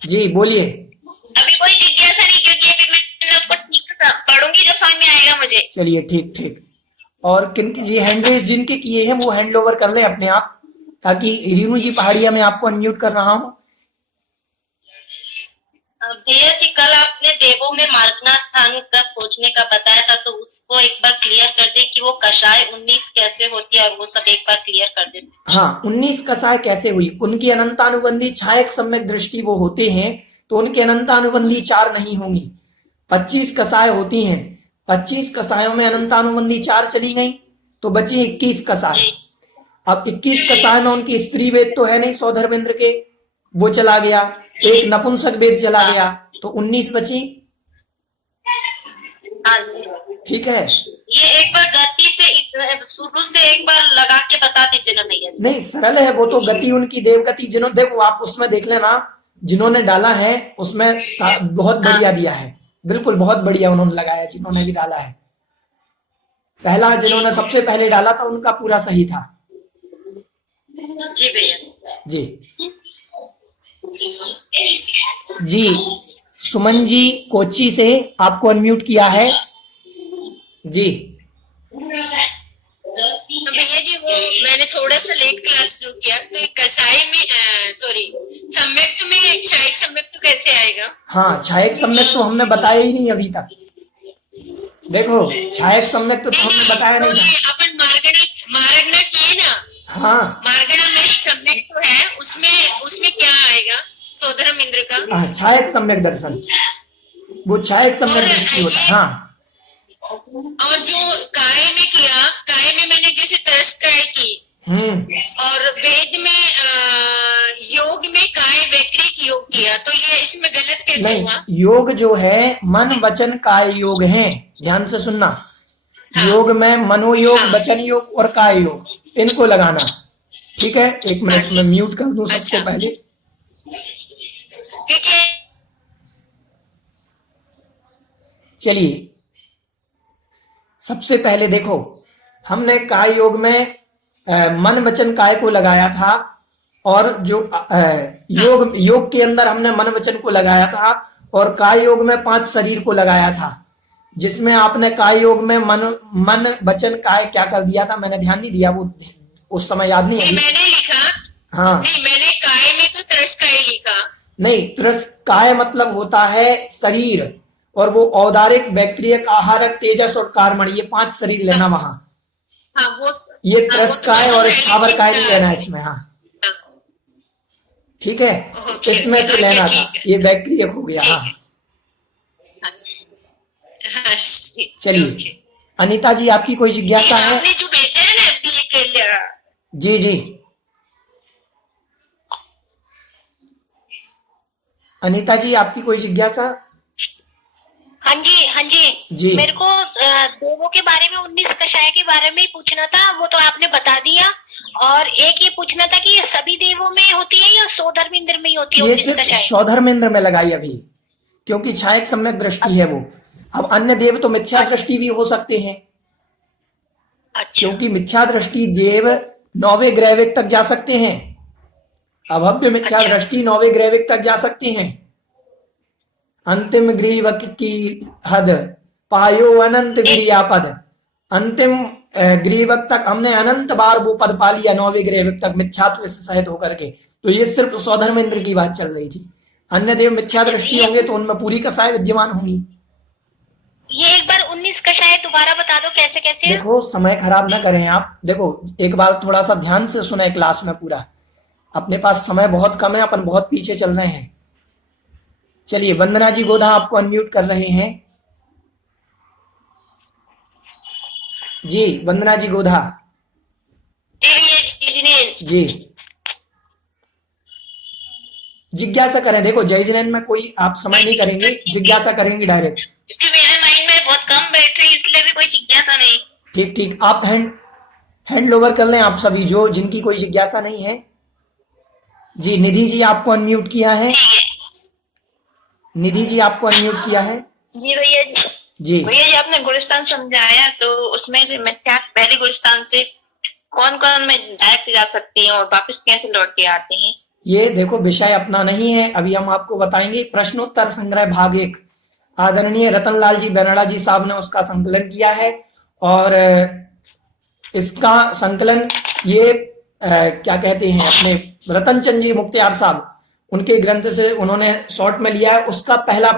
जी बोलिए। अभी कोई जिज्ञासा नहीं, क्योंकि अभी मैं उसको ठीक से पढ़ूंगी जब समझ में आएगा मुझे। चलिए ठीक ठीक। और किनके जी हैंड रेस जिनके किए हैं वो हैंड ओवर कर लें अपने आप, ताकि रीनू जी पहाड़िया मैं आपको अनम्यूट कर रहा हूँ। भैया जी, कल आपने देवों में मार्गना स्थान का खोजने का बताया था, तो उसको एक बार क्लियर कर दे कि वो कषाय 19 कैसे होती है, और वो सब एक बार क्लियर कर दे। हाँ, 19 कषाय कैसे हुई? उनकी अनंतानुबंधी छायक सम्यक दृष्टि वो होते हैं, तो उनके अनंतानुबंधी 4 नहीं होंगी, 25 कषाय होती हैं। 25 कषायों में अनंतानुबंधी 4 चली गई तो बची 21 कषाय। अब 21 कषाय में उनकी स्त्री वेद तो है नहीं सौधर्मेंद्र के, वो चला गया, एक नपुंसक वेद चला गया, तो 19 बची। ठीक है, ये एक बार गति से शुरू से एक बार लगा के बता दीजिए ना भैया। नहीं सरल है वो तो, गति उनकी देवगति। जिन्होंने, देखो आप उसमें देख लेना, जिन्होंने डाला है उसमें बहुत बढ़िया दिया है, बिल्कुल बहुत बढ़िया उन्होंने लगाया जिन्होंने भी डाला है। पहला जिन्होंने सबसे पहले डाला था उनका पूरा सही था। जी भैया। जी जी। सुमन जी कोच्चि से आपको अनम्यूट किया है जी। भैया जी, वो मैंने थोड़ा सा लेट क्लास शुरू किया, तो कसाई में सॉरी सम्यक्त में क्षायक सम्यक्त कैसे आएगा? हाँ, छायक सम्यक तो हमने बताया ही नहीं अभी तक। देखो छायक सम्यक तो हमने बताया नहीं था। अपन मार्गना किए ना। हाँ, मार्गना में सम्यक तो है, उसमें क्या आएगा? सोधरम इंद्र का। हाँ, छायक सम्यक दर्शन, वो छायक सम्यक दृष्टि होता है। हाँ, और जो काय में किया, काय में मैंने जैसे तरस्काय की, और वेद में योग में काय वैक्रिक योग किया, तो ये इसमें गलत कैसे नहीं, हुआ? योग जो है मन वचन काय योग है, ध्यान से सुनना। योग में मनोयोग, वचन योग और काय योग, इनको लगाना। ठीक है, एक मिनट में म्यूट कर दूं सबको पहले। ठीक है। चलिए, सबसे पहले देखो, हमने काय योग में मन वचन काय को लगाया था, और जो योग के अंदर हमने मन वचन को लगाया था, और काय योग में 5 शरीर को लगाया था, जिसमें आपने काय योग में मन वचन काय क्या कर दिया था, मैंने ध्यान नहीं दिया, वो उस समय याद नहीं है। मैंने लिखा। हाँ, नहीं, मैंने काय में तो तरस्काय लिखा। नहीं, काय मतलब होता है शरीर, और वो औदारिक, बैक्टीरियक, आहारक, तेजस और कार्मण, ये 5 शरीर लेना वहां। हाँ, वो ये त्रस्काय और स्थावर काय नहीं लेना इसमें। हाँ, ठीक है, इसमें से लेना था, ये बैक्टीरियक हो गया। हाँ, चलिए अनीता जी, आपकी कोई जिज्ञासा है? आपने जो भेजा है ना अभी एक। जी जी, अनीता जी, आपकी कोई जिज्ञासा? हाँ जी, हाँ जी, जी। मेरे को देवों के बारे में 19 कषाय के बारे में ही पूछना था, वो तो आपने बता दिया। और एक ये पूछना था कि ये सभी देवों में होती है या सौधर्मेंद्र में ही होती है ये 19 सिर्फ कषाय? सौधर्मेंद्र में लगाई अभी, क्योंकि छायक सम्यक दृष्टि है वो। अब अन्य देव तो मिथ्या दृष्टि भी हो सकते हैं, अच्छा, क्योंकि मिथ्या दृष्टि देव 9वें ग्रैविक तक जा सकते हैं। अभव्य मिथ्या दृष्टि 9वें ग्रैविक तक जा सकते हैं। अंतिम ग्रीवक की हद पायो अनंत गिरियापद, अंतिम ग्रीवक तक हमने अनंत बार वो पद पा लिया 9वें ग्रीवक तक मिथ्यात्व से सहित होकर के। तो ये सिर्फ सौधर्मेंद्र की बात चल रही थी। अन्य देव मिथ्या दृष्टि होंगे तो उनमें पूरी कसाय विद्यमान होंगी। ये एक बार 19 कषाय दोबारा बता दो कैसे कैसे है? देखो समय खराब ना करें आप। देखो एक बार थोड़ा सा ध्यान से सुने क्लास में पूरा। अपने पास समय बहुत कम है, अपन बहुत पीछे चल रहे हैं। चलिए वंदना जी गोधा आपको अनम्यूट कर रहे हैं। जी वंदना जी गोधा। जी भैया जी जिनेन। जी जिज्ञासा करें। देखो जय जिनेन में कोई आप समय नहीं करेंगे, जिज्ञासा करेंगे डायरेक्ट। क्योंकि मेरे माइंड में बहुत कम बैटरी, इसलिए भी कोई जिज्ञासा नहीं। ठीक ठीक, आप हैंड ओवर कर लें आप सभी जो जिनकी कोई जिज्ञासा नहीं है। जी निधि जी आपको अनम्यूट किया है। ठीक है निधि जी आपको अनम्यूट किया है। जी भैया जी। जी भैया जी आपने गुलिस्तान समझाया, तो उसमें से मैं क्या पहले गुलिस्तान से कौन कौन में डायरेक्ट जा सकती हूँ और वापस कैसे लौट के आते हैं? ये देखो विषय अपना नहीं है, अभी हम आपको बताएंगे। प्रश्नोत्तर संग्रह भाग 1 आदरणीय रतनलाल जी बेनड़ा जी साहब ने उसका संकलन किया है। और इसका संकलन ये क्या कहते हैं अपने रतन चंद जी मुख्तियार साहब उनके ग्रंथ से उन्होंने शॉर्ट में लिया है। उसका पहला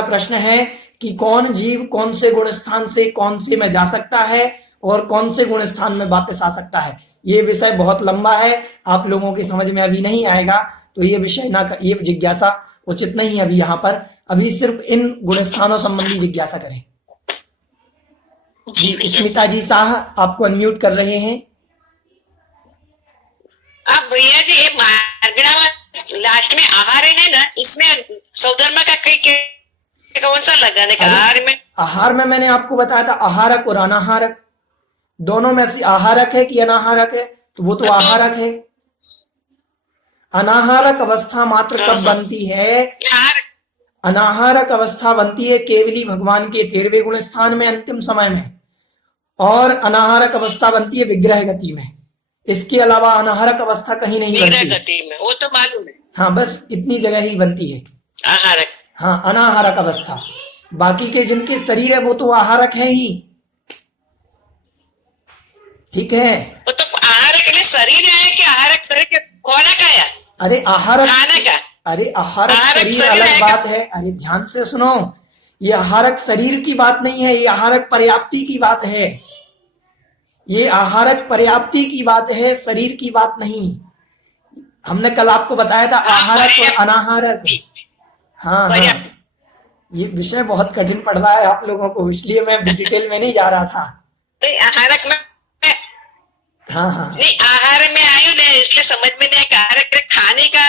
प्रश्न है कि कौन जीव कौन से गुण स्थान से कौन से में जा सकता है और कौन से गुण स्थान में वापस आ सकता है। ये विषय बहुत लंबा है, आप लोगों की समझ में अभी नहीं आएगा, तो ये विषय ये जिज्ञासा उचित नहीं है अभी यहाँ पर। अभी सिर्फ इन गुण स्थानों संबंधी जिज्ञासा करें। जी स्मिता जी शाह आपको अनम्यूट कर रहे हैं। अब भैया जी ये मार्गड़ा में लास्ट में आहार है ना, इसमें सौधर्म का कौन सा लगाने का? आहार में मैंने आपको बताया था आहारक और अनाहारक, दोनों में से आहारक है कि अनाहारक है, तो वो तो आहारक है। अनाहारक अवस्था मात्र कब बनती है? अनाहारक अवस्था बनती है केवली भगवान के 13वें गुण स्थान में अंतिम समय में, और अनाहारक अवस्था बनती है विग्रह गति में। इसके अलावा अनाहारक अवस्था कहीं नहीं बनती गति में, वो तो मालूम है। हाँ बस इतनी जगह ही बनती है आहारक। हाँ अनाहारक अवस्था। बाकी के जिनके शरीर है वो तो आहारक है ही। ठीक है, वो तो आहारक के लिए शरीर है कि आहारक शरीर के खोला का है? अरे आहारक खाने का। अरे आहारक शरीर अलग बात है। अरे ध्यान से सुनो, ये आहारक शरीर की बात नहीं है, ये आहारक पर्याप्ति की बात है। ये आहारक पर्याप्ति की बात है, शरीर की बात नहीं। हमने कल आपको बताया था आहारक और अनाहारक। हाँ हाँ, ये विषय बहुत कठिन पड़ रहा है आप लोगों को, इसलिए मैं डिटेल में नहीं जा रहा था। तो आहारक में हाँ हाँ नहीं, आहार में आयु नहीं, इसलिए समझ में नहीं आहार खाने का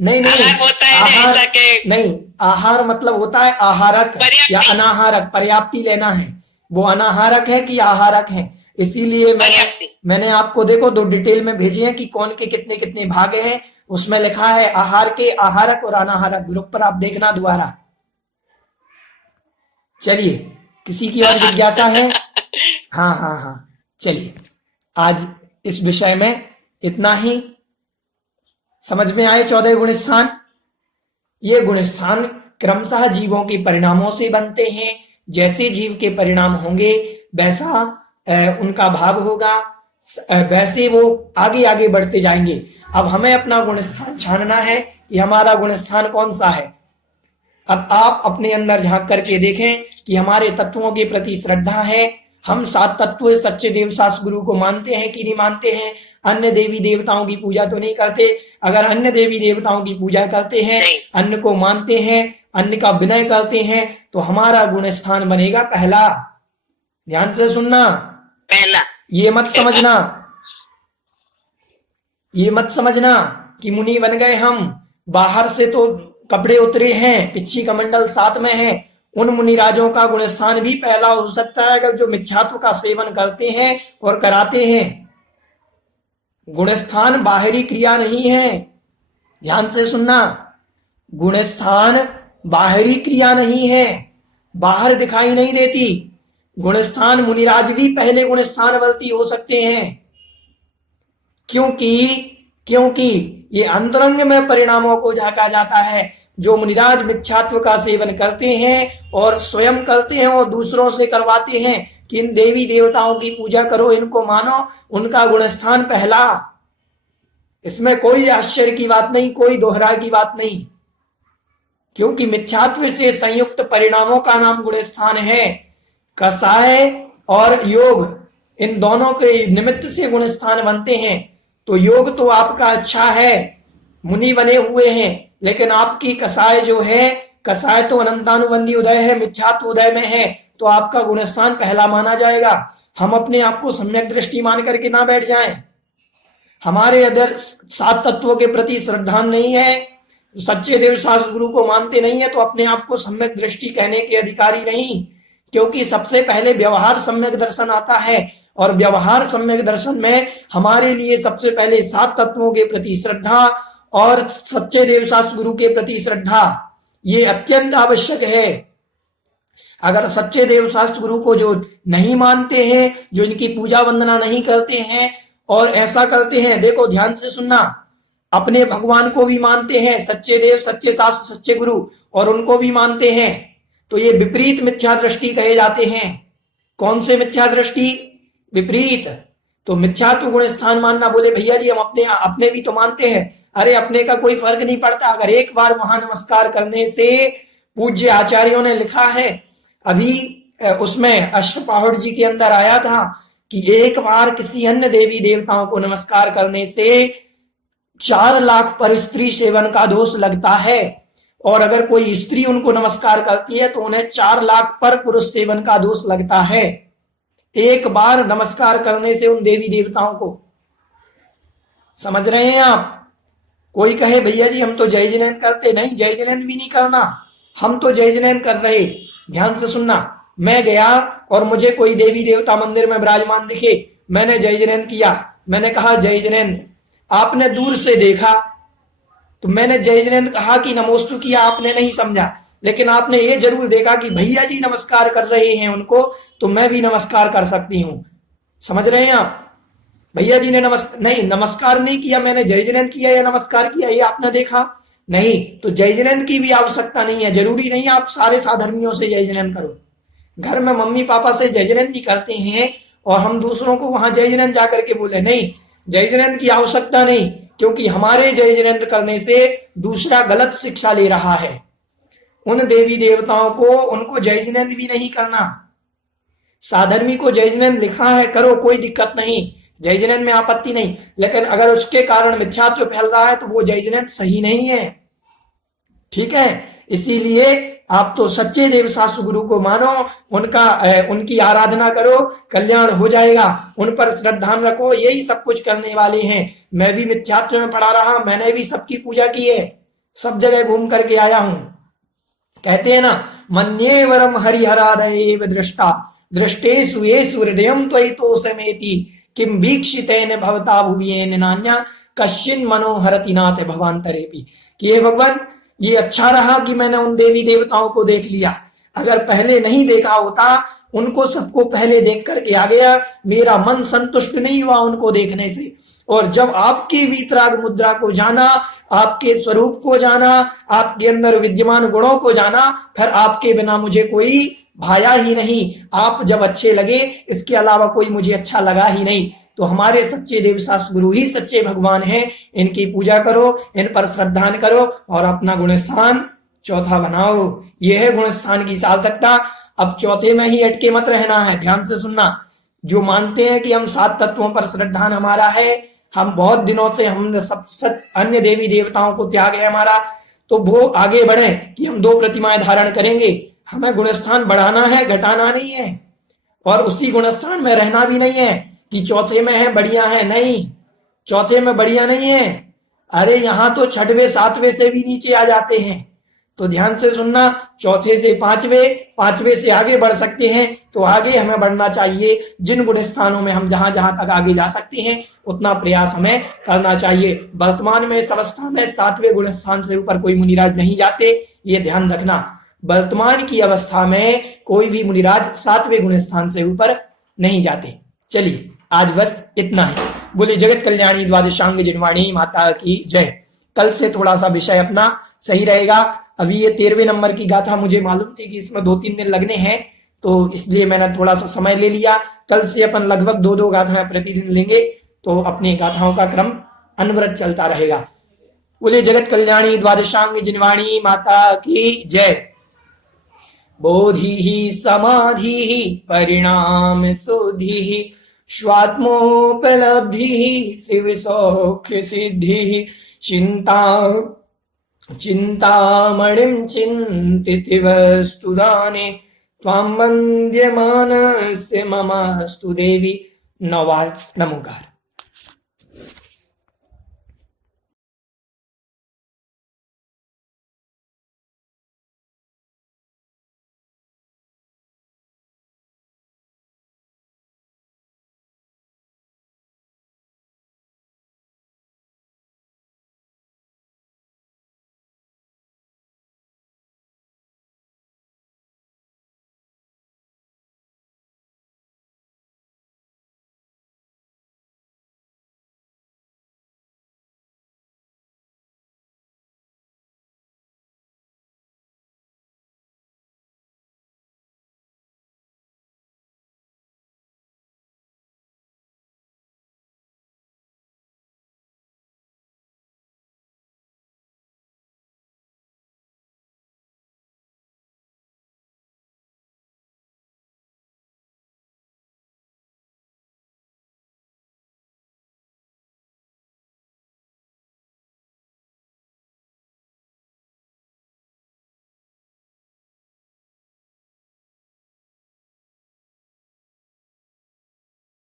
नहीं आहार होता है आहार, ऐसा के नहीं आहार मतलब होता है आहारक या अनाहारक। पर्याप्ति लेना है, वो अनाहारक है कि आहारक है। इसीलिए मैंने आपको देखो 2 डिटेल में भेजे हैं कि कौन के कितने कितने भाग हैं। उसमें लिखा है आहार के आहारक और अनाहारक। ग्रुप पर आप देखना दोबारा। चलिए किसी की और जिज्ञासा है? हाँ हाँ हाँ, चलिए आज इस विषय में इतना ही। समझ में आए 14 गुण स्थान। ये गुण स्थान क्रमशः जीवों के परिणामों से बनते हैं। जैसे जीव के परिणाम होंगे वैसा उनका भाव होगा, वैसे वो आगे आगे बढ़ते जाएंगे। अब हमें अपना गुण स्थान छानना है कि हमारा गुण स्थान कौन सा है। अब आप अपने अंदर झांक करके देखें कि हमारे तत्वों के प्रति श्रद्धा है। हम 7 तत्व सच्चे देव शास्त्र गुरु को मानते हैं कि नहीं मानते हैं? अन्य देवी देवताओं की पूजा तो नहीं करते। अगर अन्य देवी देवताओं की पूजा करते हैं, अन्य को मानते हैं, अन्य का विनय करते हैं, तो हमारा गुण स्थान बनेगा पहला। ध्यान से सुनना, पहला। ये मत समझना कि मुनि बन गए हम, बाहर से तो कपड़े उतरे हैं, पिछी कमंडल साथ में है। उन मुनिराजों का गुण स्थान भी पहला हो सकता है अगर जो मिथ्यात्व का सेवन करते हैं और कराते हैं। गुण स्थान बाहरी क्रिया नहीं है। ध्यान से सुनना, गुण स्थान बाहरी क्रिया नहीं है, बाहर दिखाई नहीं देती। गुण स्थान मुनिराज भी पहले गुण स्थानवर्ती हो सकते हैं, क्योंकि ये अंतरंग में परिणामों को झांका जाता है। जो मुनिराज मिथ्यात्व का सेवन करते हैं और स्वयं करते हैं और दूसरों से करवाते हैं कि इन देवी देवताओं की पूजा करो, इनको मानो, उनका गुण स्थान पहला। इसमें कोई आश्चर्य की बात नहीं, कोई दोहरा की बात नहीं। क्योंकि मिथ्यात्व से संयुक्त परिणामों का नाम गुण स्थान है। कसाय और योग, इन दोनों के निमित्त से गुण स्थान बनते हैं। तो योग तो आपका अच्छा है, मुनि बने हुए हैं, लेकिन आपकी कसाय जो है, कसाय तो अनंतानुबंधी उदय है, मिथ्यात्व उदय में है, तो आपका गुण स्थान पहला माना जाएगा। हम अपने आप को सम्यक दृष्टि मान करके ना बैठ जाएं। हमारे अदर 7 तत्वों के प्रति श्रद्धा नहीं है, सच्चे देव शास्त्र गुरु को मानते नहीं है, तो अपने आप को सम्यक दृष्टि कहने के अधिकारी नहीं। क्योंकि सबसे पहले व्यवहार सम्यक दर्शन आता है, और व्यवहार सम्यक दर्शन में हमारे लिए सबसे पहले 7 तत्वों के प्रति श्रद्धा और सच्चे देव शास्त्र गुरु के प्रति श्रद्धा, ये अत्यंत आवश्यक है। अगर सच्चे देव शास्त्र गुरु को जो नहीं मानते हैं, जो इनकी पूजा वंदना नहीं करते हैं और ऐसा करते हैं, देखो ध्यान से सुनना, अपने भगवान को भी मानते हैं, सच्चे देव, सच्चे शास्त्र, सच्चे गुरु, और उनको भी मानते हैं, तो ये विपरीत मिथ्या दृष्टि कहे जाते हैं। कौन से मिथ्या दृष्टि? विपरीत। तो मिथ्यात्व गुण स्थान मानना, बोले भैया जी हम अपने भी तो मानते हैं। अरे अपने का कोई फर्क नहीं पड़ता। अगर एक बार वहां नमस्कार करने से, पूज्य आचार्यों ने लिखा है, अभी उसमें अष्टपाहुड़ जी के अंदर आया था कि एक बार किसी अन्य देवी देवताओं को नमस्कार करने से 4 लाख पर स्त्री सेवन का दोष लगता है, और अगर कोई स्त्री उनको नमस्कार करती है तो उन्हें 4 लाख पर पुरुष सेवन का दोष लगता है। एक बार नमस्कार करने से उन देवी देवताओं को, समझ रहे हैं आप? कोई कहे भैया जी हम तो जय जिनेन्द्र करते, नहीं, जय जिनेन्द्र भी नहीं करना, हम तो जय जिनेन्द्र कर रहे। ध्यान से सुनना, मैं गया और मुझे कोई देवी देवता मंदिर में विराजमान दिखे, मैंने जय जिनेन्द्र किया, मैंने कहा जय जिनेन्द्र, आपने दूर से देखा तो मैंने जय जिनेन्द्र कहा कि नमोस्तु किया, आपने नहीं समझा, लेकिन आपने ये जरूर देखा कि भैया जी नमस्कार कर रहे हैं उनको, तो मैं भी नमस्कार कर सकती हूं। समझ रहे हैं आप? भैया जी ने नमस्कार नहीं किया, मैंने जय जिनेन्द्र किया या नमस्कार किया, ये आपने देखा नहीं, तो जय जिनेन्द्र की भी आवश्यकता नहीं है। जरूरी नहीं आप सारे साधर्मियों से जय जिनेन्द्र करो। घर में मम्मी पापा से जय जिनेन्द्र करते हैं और हम दूसरों को वहां जय जिनेन्द्र जाकर के बोले, नहीं, जय जिनेन्द्र की आवश्यकता नहीं, क्योंकि हमारे जय जिनेन्द्र करने से दूसरा गलत शिक्षा ले रहा है। उन देवी देवताओं को, उनको जय जिनेन्द्र भी नहीं करना। साधर्मी को जय जिनेन्द्र लिखा है, करो, कोई दिक्कत नहीं, जय जिनेन्द्र में आपत्ति नहीं, लेकिन अगर उसके कारण मिथ्यात्व फैल रहा है तो वो जय जिनेन्द्र सही नहीं है। ठीक है, इसीलिए आप तो सच्चे देव शास्त्र गुरु को मानो, उनकी आराधना करो, कल्याण हो जाएगा, उन पर श्रद्धा रखो, यही सब कुछ करने वाले हैं। मैं भी मिथ्यात्व में पड़ा रहा, मैंने भी सबकी पूजा की है, सब जगह घूम करके आया हूं। कहते हैं ना, मन्ये वरम हरिहरादयेव दृष्टा दृष्टेषु येषु हृदयं त्वयितोषमेति किम वीक्षितेन भवता भुवियेन नान्या कश्चिन मनोहरति नाथ भवांतरेपि। कि हे भगवान, ये अच्छा रहा कि मैंने उन देवी देवताओं को देख लिया, अगर पहले नहीं देखा होता, उनको सबको पहले देख करके आ गया, मेरा मन संतुष्ट नहीं हुआ उनको देखने से। और जब आपकी वीतराग मुद्रा को जाना, आपके स्वरूप को जाना, आपके अंदर विद्यमान गुणों को जाना, फिर आपके बिना मुझे कोई भाया ही नहीं। आप जब अच्छे लगे, इसके अलावा कोई मुझे अच्छा लगा ही नहीं। तो हमारे सच्चे देव शास्त्र गुरु ही सच्चे भगवान हैं, इनकी पूजा करो, इन पर श्रद्धान करो और अपना गुणस्थान चौथा बनाओ। यह है गुणस्थान की सार्थकता। अब चौथे में ही अटके मत रहना है। ध्यान से सुनना, जो मानते हैं कि हम 7 तत्वों पर श्रद्धान हमारा है, हम बहुत दिनों से हमने सब अन्य देवी देवताओं को त्याग है हमारा, तो वो आगे बढ़े कि हम 2 प्रतिमाएं धारण करेंगे। हमें गुणस्थान बढ़ाना है, घटाना नहीं है, और उसी गुणस्थान में रहना भी नहीं है कि चौथे में है बढ़िया है, नहीं, चौथे में बढ़िया नहीं है। अरे यहां तो 6वें 7वें से भी नीचे आ जाते हैं। तो ध्यान से सुनना, चौथे से 5वें, 5वें से आगे बढ़ सकते हैं, तो आगे हमें बढ़ना चाहिए। जिन गुण स्थानों में हम जहां जहां तक आगे जा सकते हैं, उतना प्रयास हमें करना चाहिए। वर्तमान में इस अवस्था में 7वें गुण स्थान से ऊपर कोई मुनिराज नहीं जाते, ये ध्यान रखना। वर्तमान की अवस्था में कोई भी मुनिराज 7वें गुण स्थान से ऊपर नहीं जाते। चलिए आज बस इतना ही। बोले जगत कल्याणी द्वादशांग जिनवाणी माता की जय। कल से थोड़ा सा विषय अपना सही रहेगा। अभी ये 13वें नंबर की गाथा मुझे मालूम थी कि इसमें 2-3 दिन लगने हैं, तो इसलिए मैंने थोड़ा सा समय ले लिया। कल से अपन लगभग 2-2 गाथाएं प्रतिदिन लेंगे, तो अपनी गाथाओं का क्रम अनवरत चलता रहेगा। बोले जगत कल्याणी द्वादशांग जिनवाणी माता की जय। बोधि समाधि परिणाम सुधि स्वात्मोपलब्धि शिव सौख्य सिद्धि चिंतामणिं चिंतिति वस्तुदाने त्वां वन्द्यमानस्य ममास्तु देवी। नवार नमोकार।